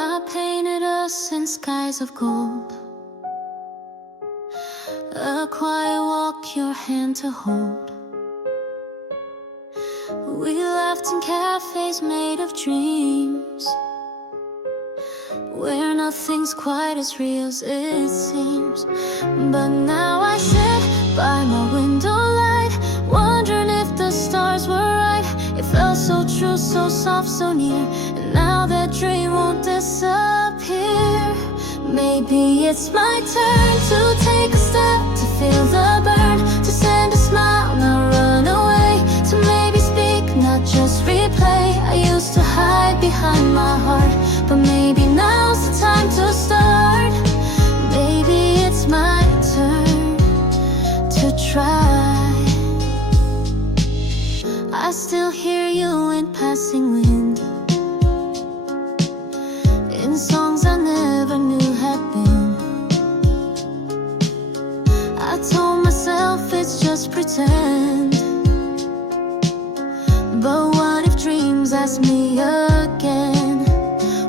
I painted us in skies of gold, a quiet walk, your hand to hold. We laughed in cafes made of dreams, where nothing's quite as real as it seems. But now I sit by my window light, wondering if the stars were right. It felt so true, so soft, so near, and now that dream won't disappear. Maybe it's my turn to take a step, to feel the burn, to send a smile, not run away, to maybe speak, not just replay. I used to hide behind my heart, but maybe now's the time to start. Maybe it's my turn to try. I still hear you in passing wind, in songs I never knew had been. I told myself it's just pretend, but what if dreams ask me again?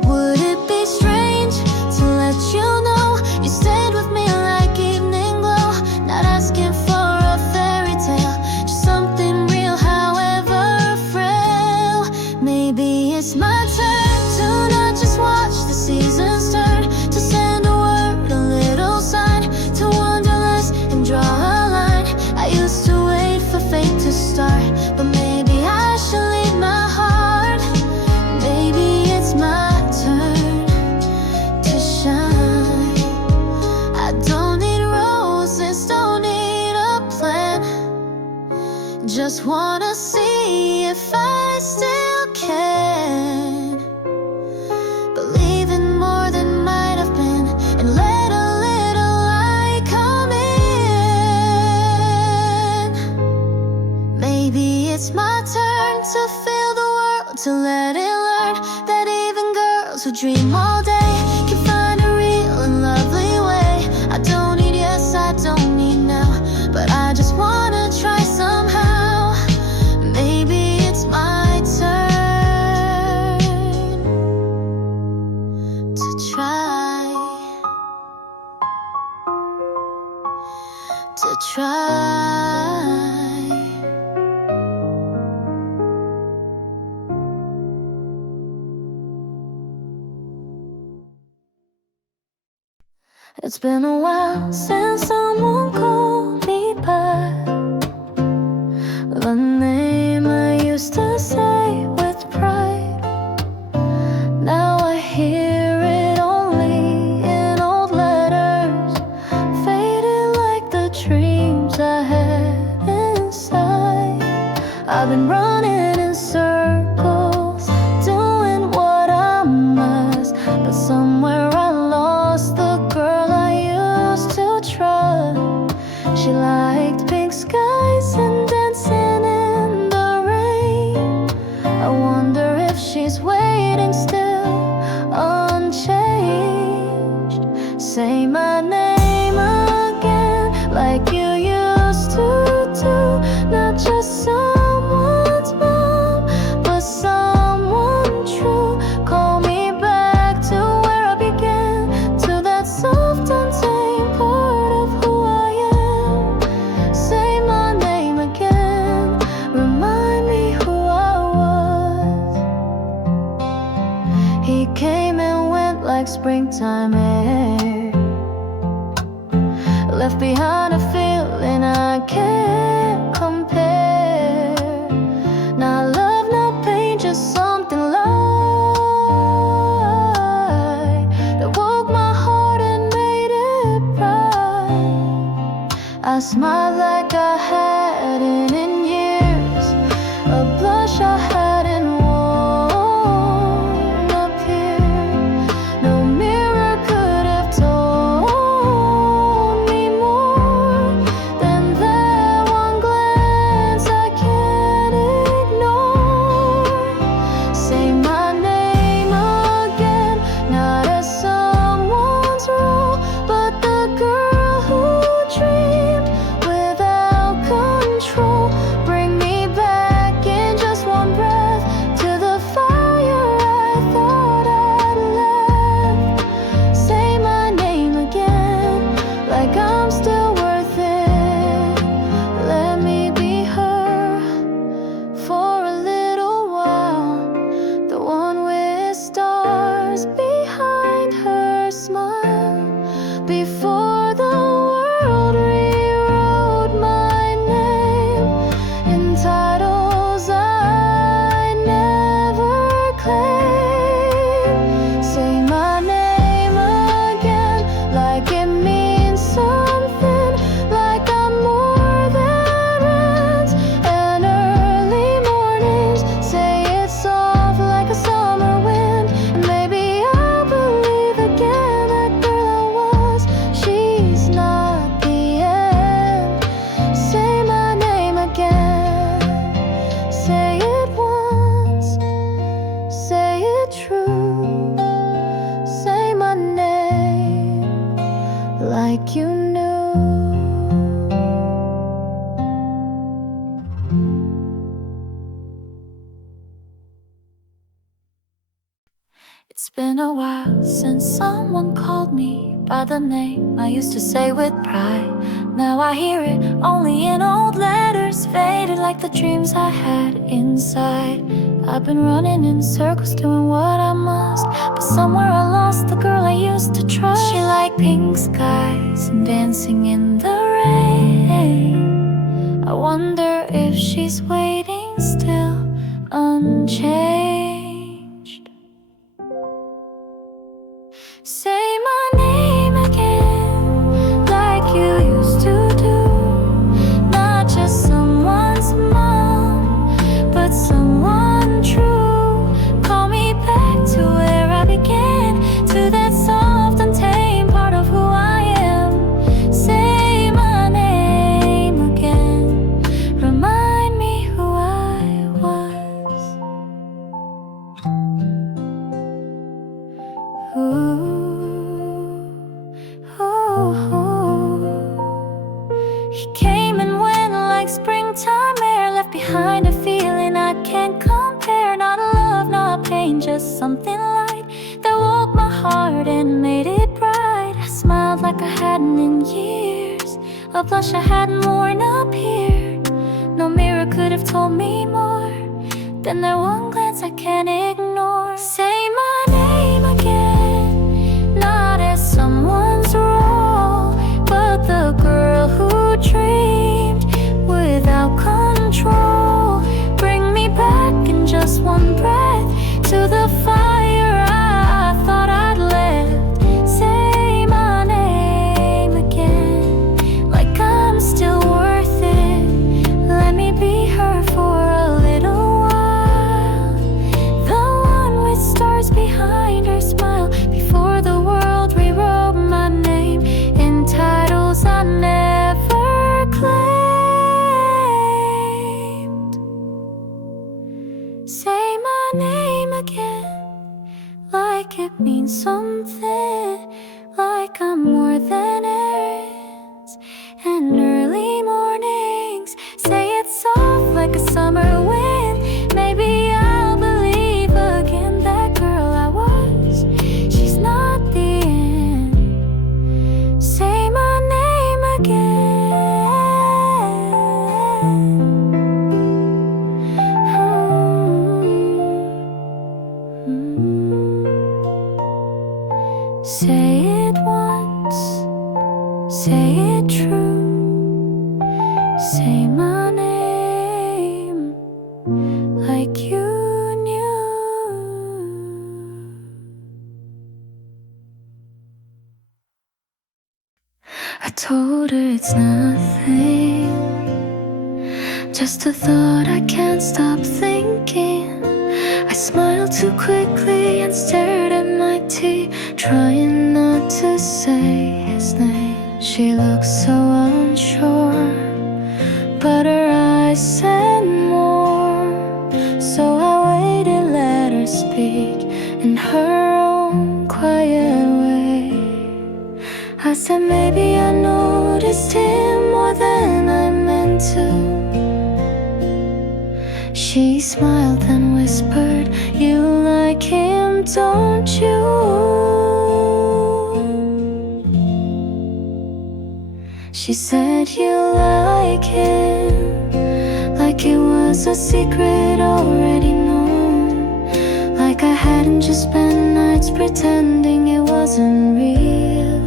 Would it be strange to let you know you stayed with me like evening glow? Not asking for a fairy tale, just something real, however frail. Maybe it's my turn to not just watch the seasons turn, to send a word, a little sign, to wonder less and draw a line. I used to wait for fate to start, but maybe I should leave my heart. Maybe it's my turn to shine. I don't need roses, don't need a plan, just wanna see if I still can believe in more than might have been, and let a little light come in. Maybe Maybe it's my turn to feel the world, to let it learn that even girls who dream all day can find a real and lovely way. I don't need yes, I don't need now, but I just wanna try somehow. Maybe it's my turn to try, to try. It's been a while since someone called me back. The name I used to say with pride, now I hear it only in old letters, faded like the dreams I had inside. I've been running in circles, doing what I must, but somewhere I lost the girl I used to trust. She liked pink skies and dancing in the rain. I wonder if she's waiting still, unchanged. Say my name again, like you used to do. Not just someone's mom, but someone true. Call me back to where I began, to that soft and tame part of who I am. Say my name again, remind me who I was. He came and went like springtime air, left behind a feeling I can't compare. Not love, not pain, just something light that woke my heart and made it bright. I smiled like I hadn't in years, a blush I hadn't worn appeared. No mirror could have told me more than that one glance I can't ignore. Say my name again, not as someone's role, but the girl who dreamed without control. Bring me back in just one breath to the fire I thought I'd left. Say my name again, like I'm still worth it. Let me be her for a little while, the one with stars behind her smile. Before the world rewrote my name in titles I never claimed. Say my name again, like it means something, like I'm more than rent and early mornings. Say it soft like a summer wind, and maybe I'll believe again that girl I was, she's not the end. Say my name again, say it once, say it true. Say my name like you knew. It's been a while since someone called me by the name I used to say with pride. Now I hear it only in old letters, faded like the dreams I had inside. I've been running in circles, doing what I must, but somewhere I lost the girl I used to trust. She liked pink skies and dancing in the rain. I wonder if she's waiting still, unchanged. Say my name again, like you used to do. Not just someone's mom, but someone true. Call me back to where I began, to that soft and tame part of who I am. Say my name again, remind me who I behind a feeling I can't compare. Not love, not pain, just something light that woke my heart and made it bright. I smiled like I hadn't in years. A blush I hadn't worn appeared. No mirror could have told me more than that one glance I can't ignore. Say my name again, not as someone's role, but the girl who dreamed without control. Bring me back in just one breath to the fire I thought I'd left. Say my name again, like I'm still worth it. Let me be her for a little while, the one with stars behind her smile. Before the world rewrote my name in titles I never claimed. Say my name again, like it means something, like I'm more than errands and early mornings. Say it soft like a summer wind. Maybe I'll believe again that girl I was, she's not the end. Say my name again. Say it once, say it true. Say my name like you knew. I told her it's nothing, just a thought I can't stop thinking. I smiled too quickly and stared at my tea, trying not to say his name. She looked so unsure, but her eyes said more. So I waited, let her speak in her own quiet way. I said maybe I noticed him more than I meant to. She smiled and whispered, you like him, don't you? She said you like him, like it was a secret already known, like I hadn't just spent nights pretending it wasn't real.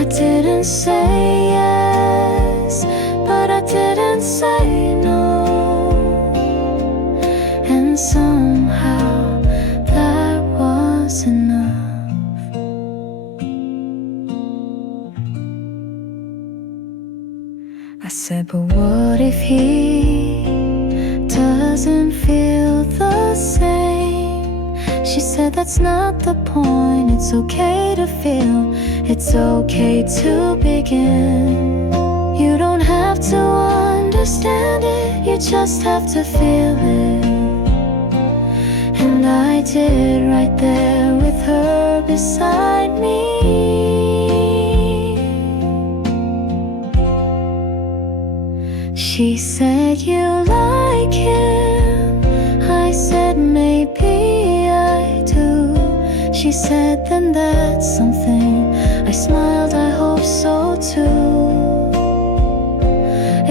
I didn't say yes, but I didn't say no. And somehow that was enough. I said, but what if he doesn't feel the same? She said, that's not the point. It's okay to feel, it's okay to begin. You don't have to understand it, you just have to feel it. And I did, right there with her beside me. She said you like him, I said maybe I do. She said then that's something. I smiled, I hope so too.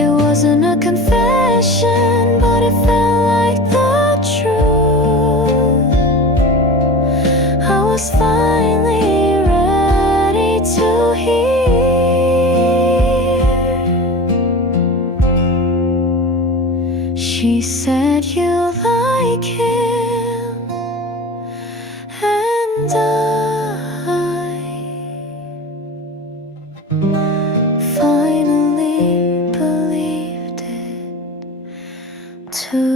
It wasn't a confession, but it felt like the truth. I was finally ready to hear. She said you like him, and I finally believed it too.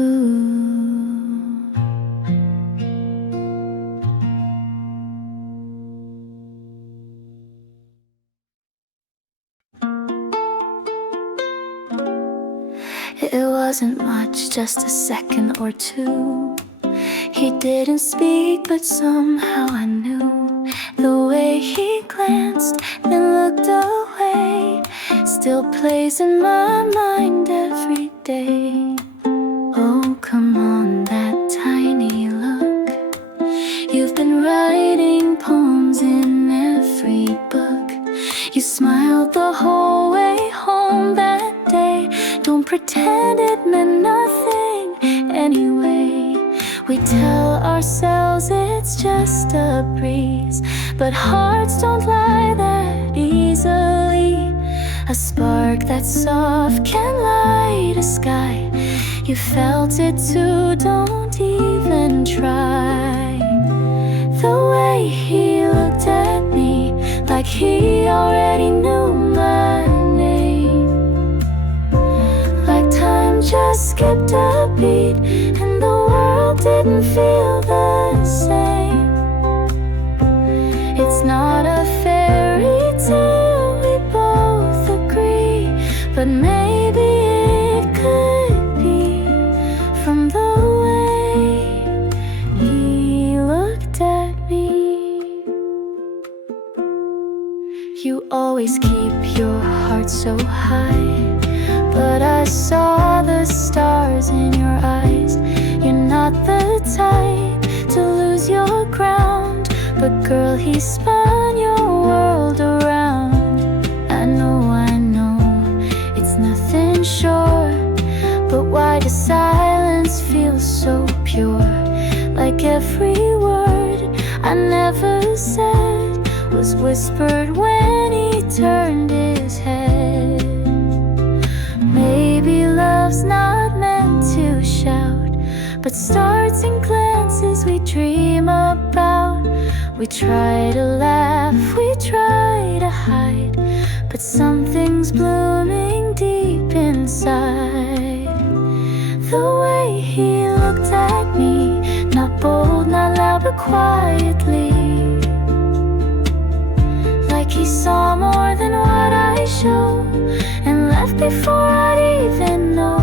It wasn't much, just a second or two. He didn't speak, but somehow I knew. The way he glanced, then looked away, still plays in my mind every day. it meant nothing anyway. We tell ourselves it's just a breeze, but hearts don't lie that easily. A spark that's soft can light a sky. You felt it too, don't even try. The way he looked at me, like he already knew my name. Like time just skipped a beat and the world didn't feel the same. It's not a fairy tale, we both agree, but maybe it could be from the way he looked at me. You always keep your heart so high, but I saw the stars in your eyes. You're not the type to lose your ground, but girl, he spun your world around. I know, it's nothing sure, but why does silence feel so pure? Like every word I never said was whispered when he turned his head. Maybe love's not meant to shout, but starts and glances we dream about. We try to laugh, we try to hide, but something's blooming deep inside. The way he looked at me, not bold, not loud, but quietly, like he saw more than what I show, and left before I'd even know.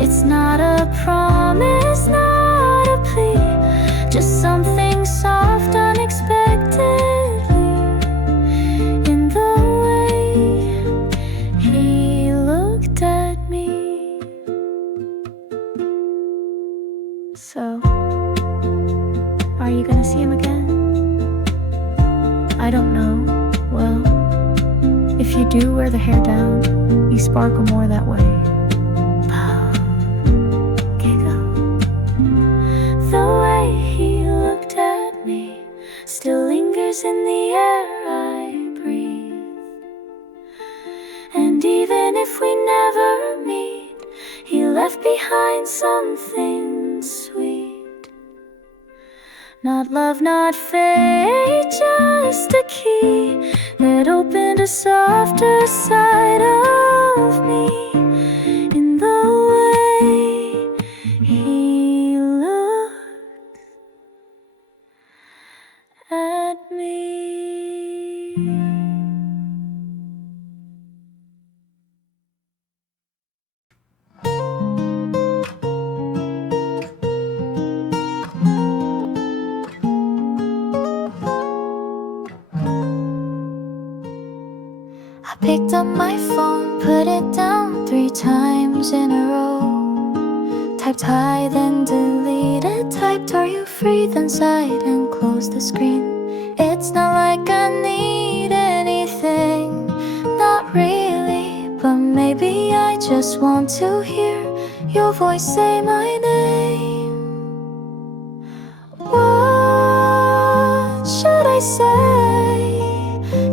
It's not a promise, not a plea, just something soft unexpectedly, in the way he looked at me. So, are you gonna see him again? I don't know. Well, if you do wear the hair down, you sparkle more that way. The way he looked at me still lingers in the air I breathe. And even if we never meet, he left behind something sweet. Not love, not fate, just a key that opened a softer side of me, in the way he looked at me. I picked up my phone, put it down 3 times in a row. Typed hi, then deleted. Typed are you free, then sighed and closed the screen. It's not like I need anything, not really, but maybe I just want to hear your voice say my name. What should I say?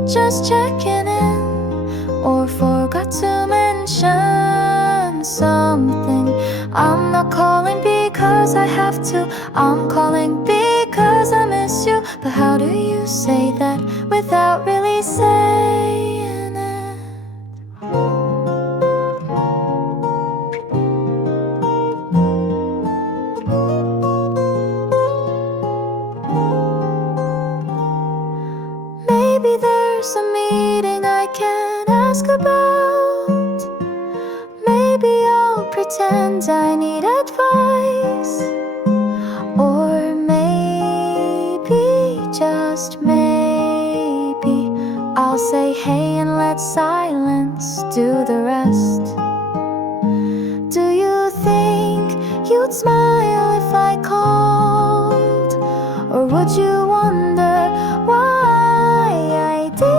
Just checking in, or forgot to mention something. I'm not calling because I have to, I'm calling because I miss you. But how do you say that without really saying it? Maybe there's a meeting I can ask about. Maybe I'll pretend I need advice. Or maybe, just maybe, I'll say hey and let silence do the rest. Do you think you'd smile if I called? Or would you wonder why I did?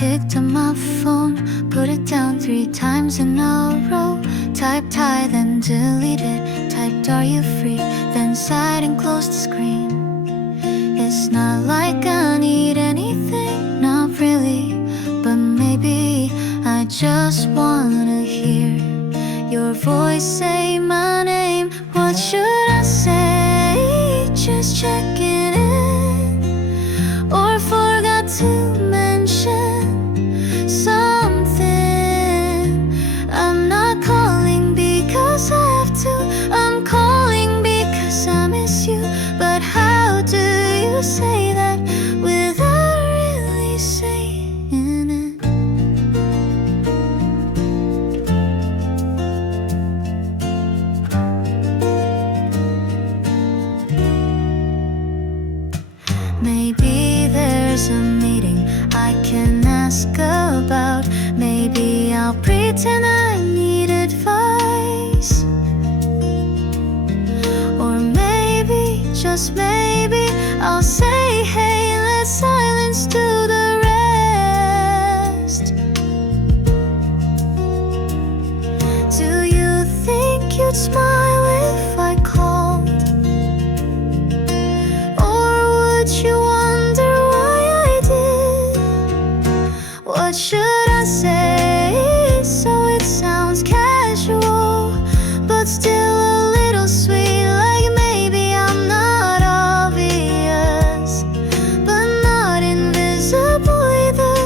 picked up my phone, put it down 3 times in a row. Typed hi, then deleted. Typed are you free, then sighed and closed the screen. It's not like I need anything, not really, but maybe I just wanna hear your voice say my name. What should I say? Just checking in, or forgot to mention something. I'm not calling because I have to, I'm calling because I miss you. But how do you say that without really saying it? Maybe there's a meeting I can ask about. Maybe I'll pretend I need advice. Or maybe, just maybe, I'll say, hey, let silence do the rest. Do you think you'd smile if I called? Or would you wonder why I did? What should I say so it sounds casual, but still a little sweet? Like maybe I'm not obvious, but not invisible either.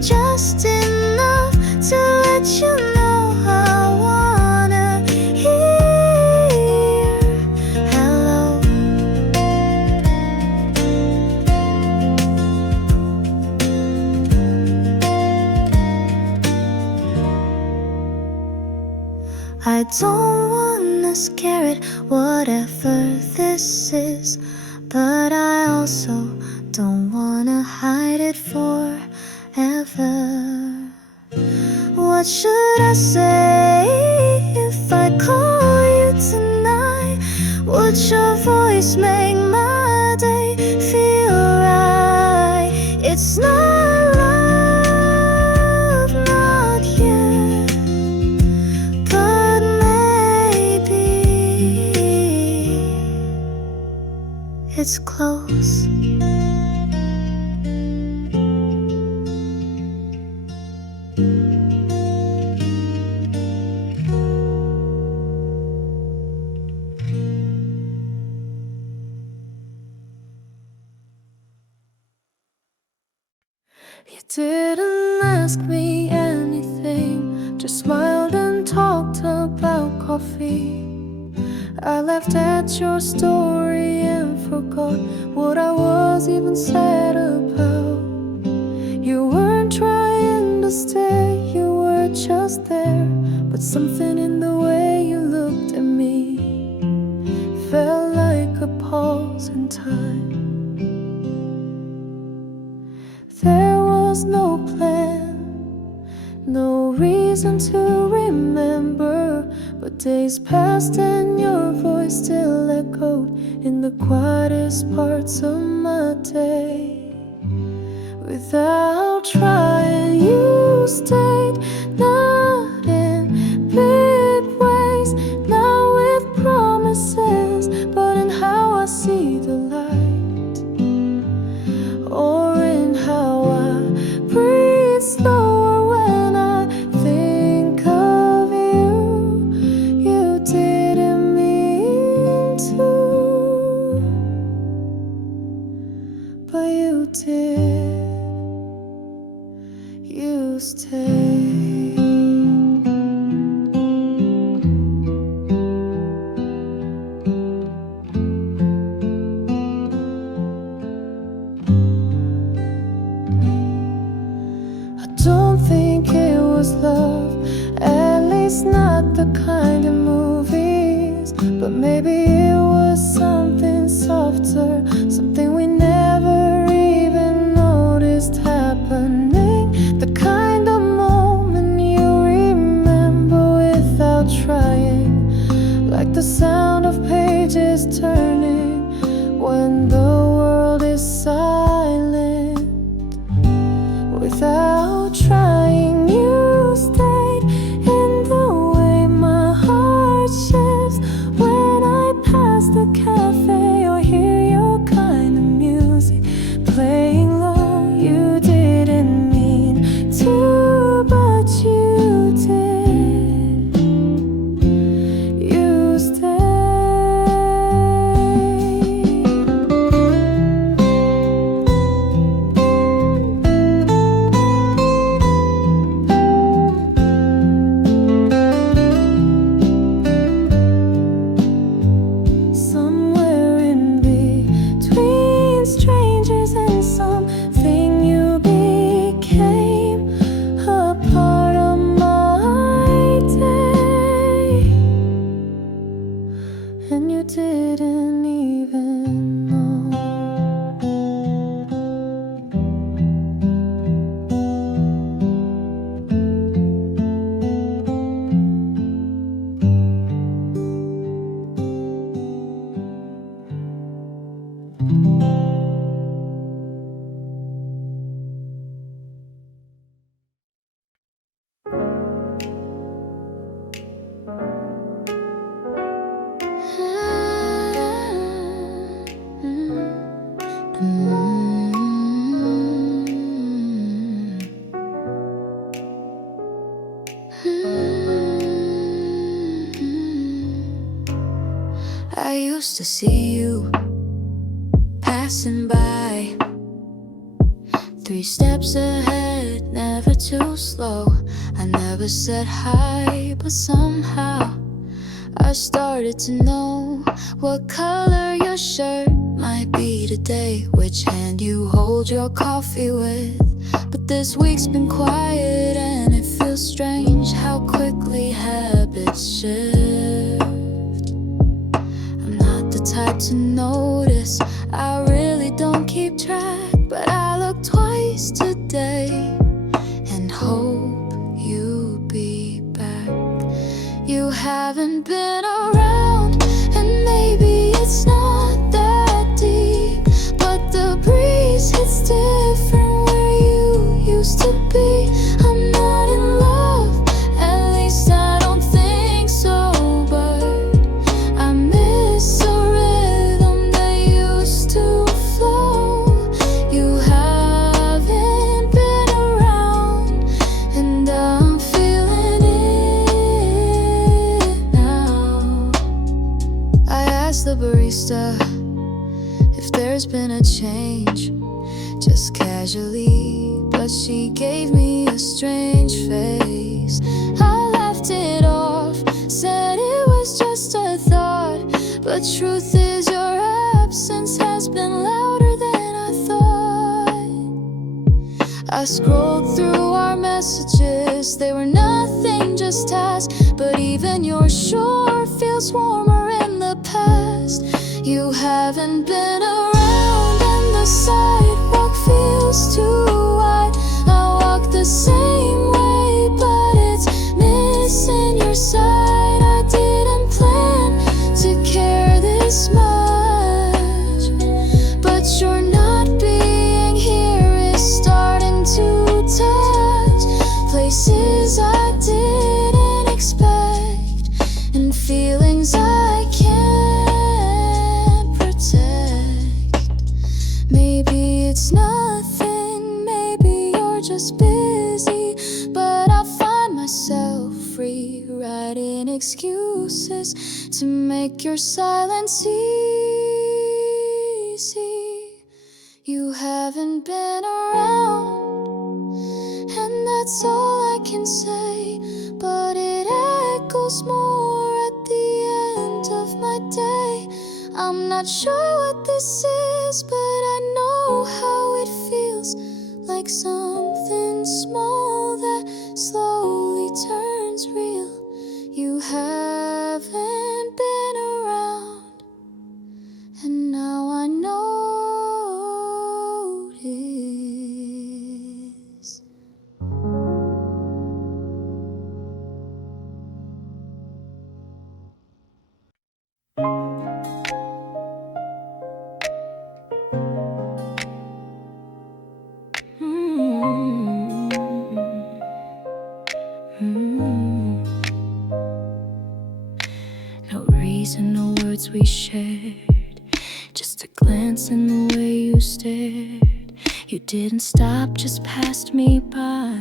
Just enough to let you know I wanna hear hello. I don't wanna scare it, whatever this is, but I also don't wanna hide it forever. What should I say if I call you tonight? Would your voice make my day feel right? It's not love, not yet, but maybe it's close. You didn't ask me anything, just smiled and talked about coffee. I laughed at your story and forgot what I was even sad about. You weren't trying to stay, you were just there, but something in the way you looked at me felt like a pause in time. There was no plan, no reason to remember, but days passed and your voice still echoed in the quietest parts of my day. Without trying, you stayed, not in big ways, not with promises, but in how I see the light, or in how I breathe slower when I think of you. You didn't mean to, but you did. You stayed. I don't think it was love, at least not the kind of movies, but maybe it was something softer, something we never even noticed happening, the kind of moment you remember without trying, like the sound of pages turning when the world is silent. Without I used to see you passing by, 3 steps ahead, never too slow. I never said hi, but somehow I started to know what color your shirt might be today, which hand you hold your coffee with. But this week's been quiet and it feels strange how quickly habits shift. I'm not the type to notice, I really don't keep track, but I look twice today and hope you'll be back. You haven't been around, and maybe it's not that deep, but the breeze hits different where you used to be. I'm not in love, at least I don't think so, but I miss a rhythm that used to flow. You haven't been around, and I'm feeling it now. I asked the barista if there's been a change, just casually, but she gave me a strange face. I laughed it off, said it was just a thought, but truth is your absence has been louder than I thought. I scrolled through our messages, they were nothing, just tasks, but even your shore feels warmer in the past. You haven't been around, and the sidewalk feels too wide. I walk the same way, but it's missing your side. I didn't plan to care this much, but your not being here is starting to touch places I didn't expect, and feelings I can't protect. Maybe it's nothing, maybe you're just busy, but I find myself rewriting excuses to make your silence easy. You haven't been around, and that's all I can say, but it echoes more at the end of my day. I'm not sure what this is, but I know how it feels, like something small that slowly turns real. You haven't been around, and now I notice. No reason, no words we shared, just a glance and the way you stared. You didn't stop, just passed me by,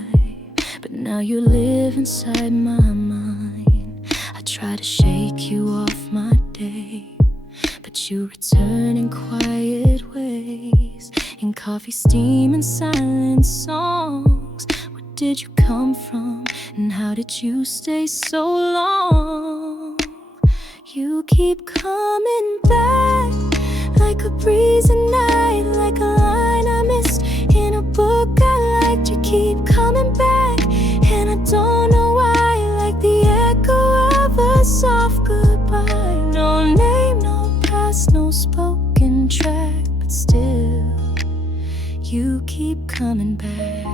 but now you live inside my mind. I try to shake you off my day, but you return in quiet ways, in coffee, steam, and silent songs. Where did you come from, and how did you stay so long? You keep coming back, like a breeze at night, like a line I missed in a book I liked. You keep coming back, and I don't know why, like the echo of a soft goodbye. No name, no past, no spoken track, but still you keep coming back.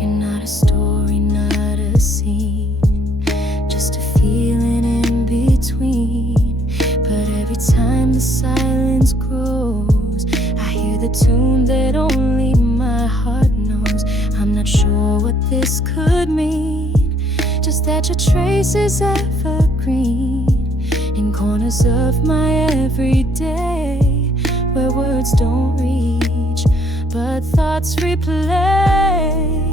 You're not a story, not a scene, just a feeling in between. But every time the silence grows, I hear the tune that only my heart knows. I'm not sure what this could mean, just that your trace is evergreen in corners of my everyday, where words don't reach but thoughts replay.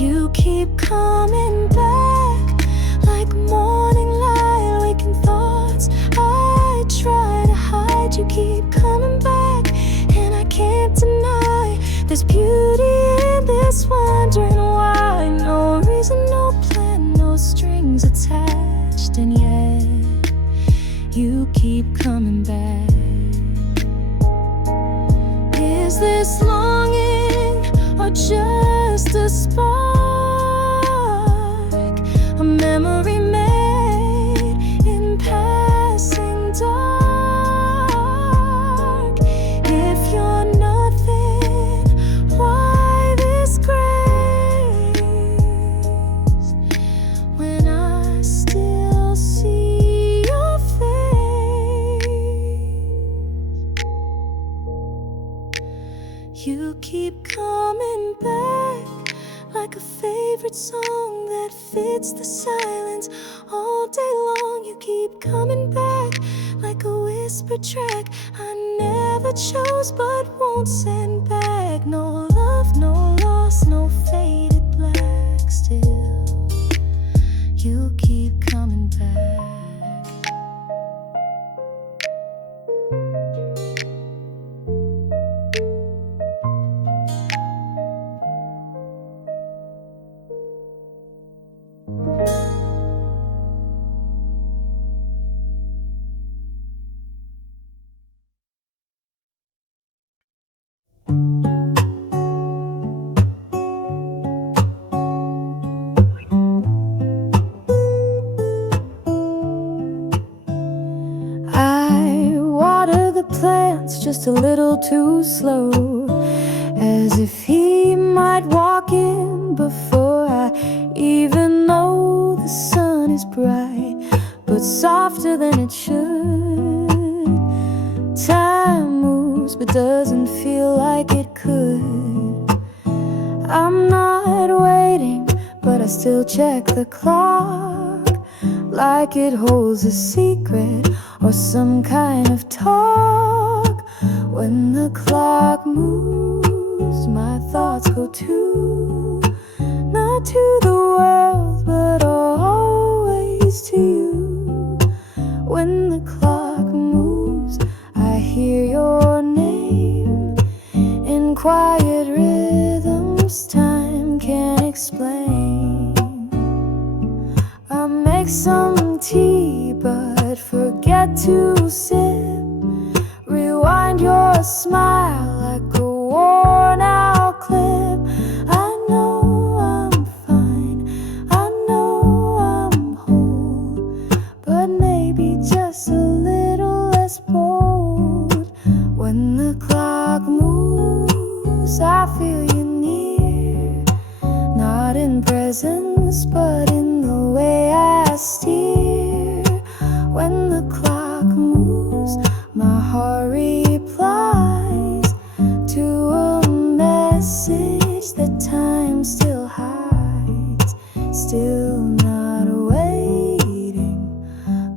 You keep coming back like morning light, waking thoughts I try to hide. You keep coming back, and I can't deny there's beauty in this wondering why. No reason, no plan, no strings attached, and yet you keep coming back. Is this longing or just a spark? A memory made in passing dark. If you're nothing, why this grace when I still see your face? You keep coming back like a favorite song that fits the silence all day long. You keep coming back like a whispered track I never chose but won't send back. No love, no loss, no faded black. Still, you keep coming back. Plants just a little too slow, as if he might walk in before I even know the sun is bright, but softer than it should. Time moves but doesn't feel like it could. I'm not waiting, but I still check the clock, like it holds a secret or some kind of talk. When the clock moves, my thoughts go to, not to the world, but always to you. When the clock moves, I hear your name in quiet rhythms time can't explain. I make some tea but forget to sip. Rewind your smile like a worn out clip. I know I'm fine, I know I'm whole, but maybe just a little less bold. When the clock moves, I feel you near, not in presence but in the way I steer. When the clock moves, my heart replies to a message that time still hides. Still not waiting,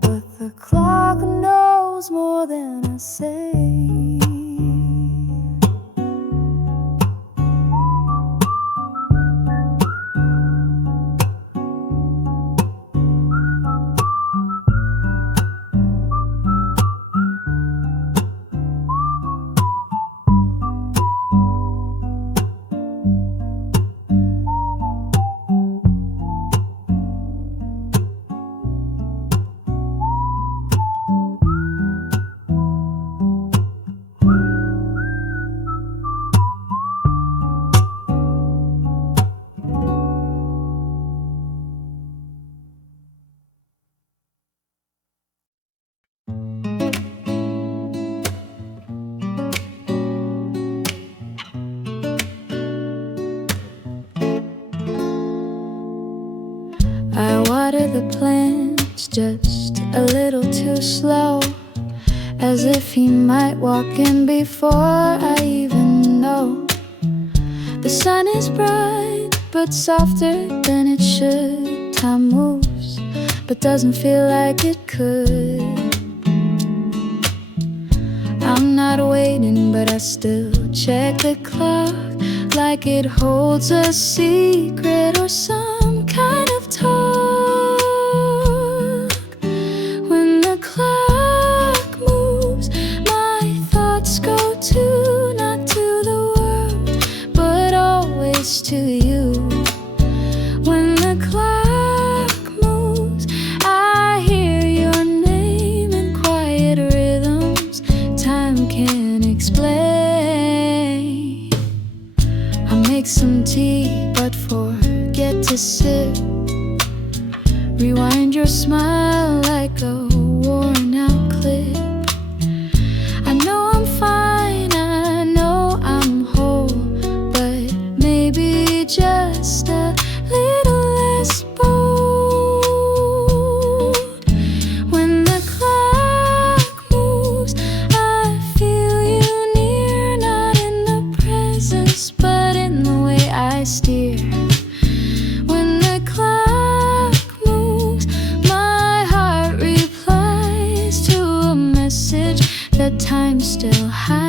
but the clock knows more than I say. I water the plants just a little too slow, as if he might walk in before I even know. The sun is bright but softer than it should. Time moves but doesn't feel like it could. I'm not waiting, but I still check the clock, like like it holds a secret or some kind of talk. When the clock moves, my thoughts go to not to the world, but always to you. When the clock moves, I hear your name in quiet rhythms time can't explain. I make some tea but forget to sip. Rewind your smile like a worn out clip. I know I'm fine, I know I'm whole, but maybe just a little less bold. When the clock moves, I feel you near, not in the presence, but in the way I steer. When the clock moves, my heart replies to a message that time still has.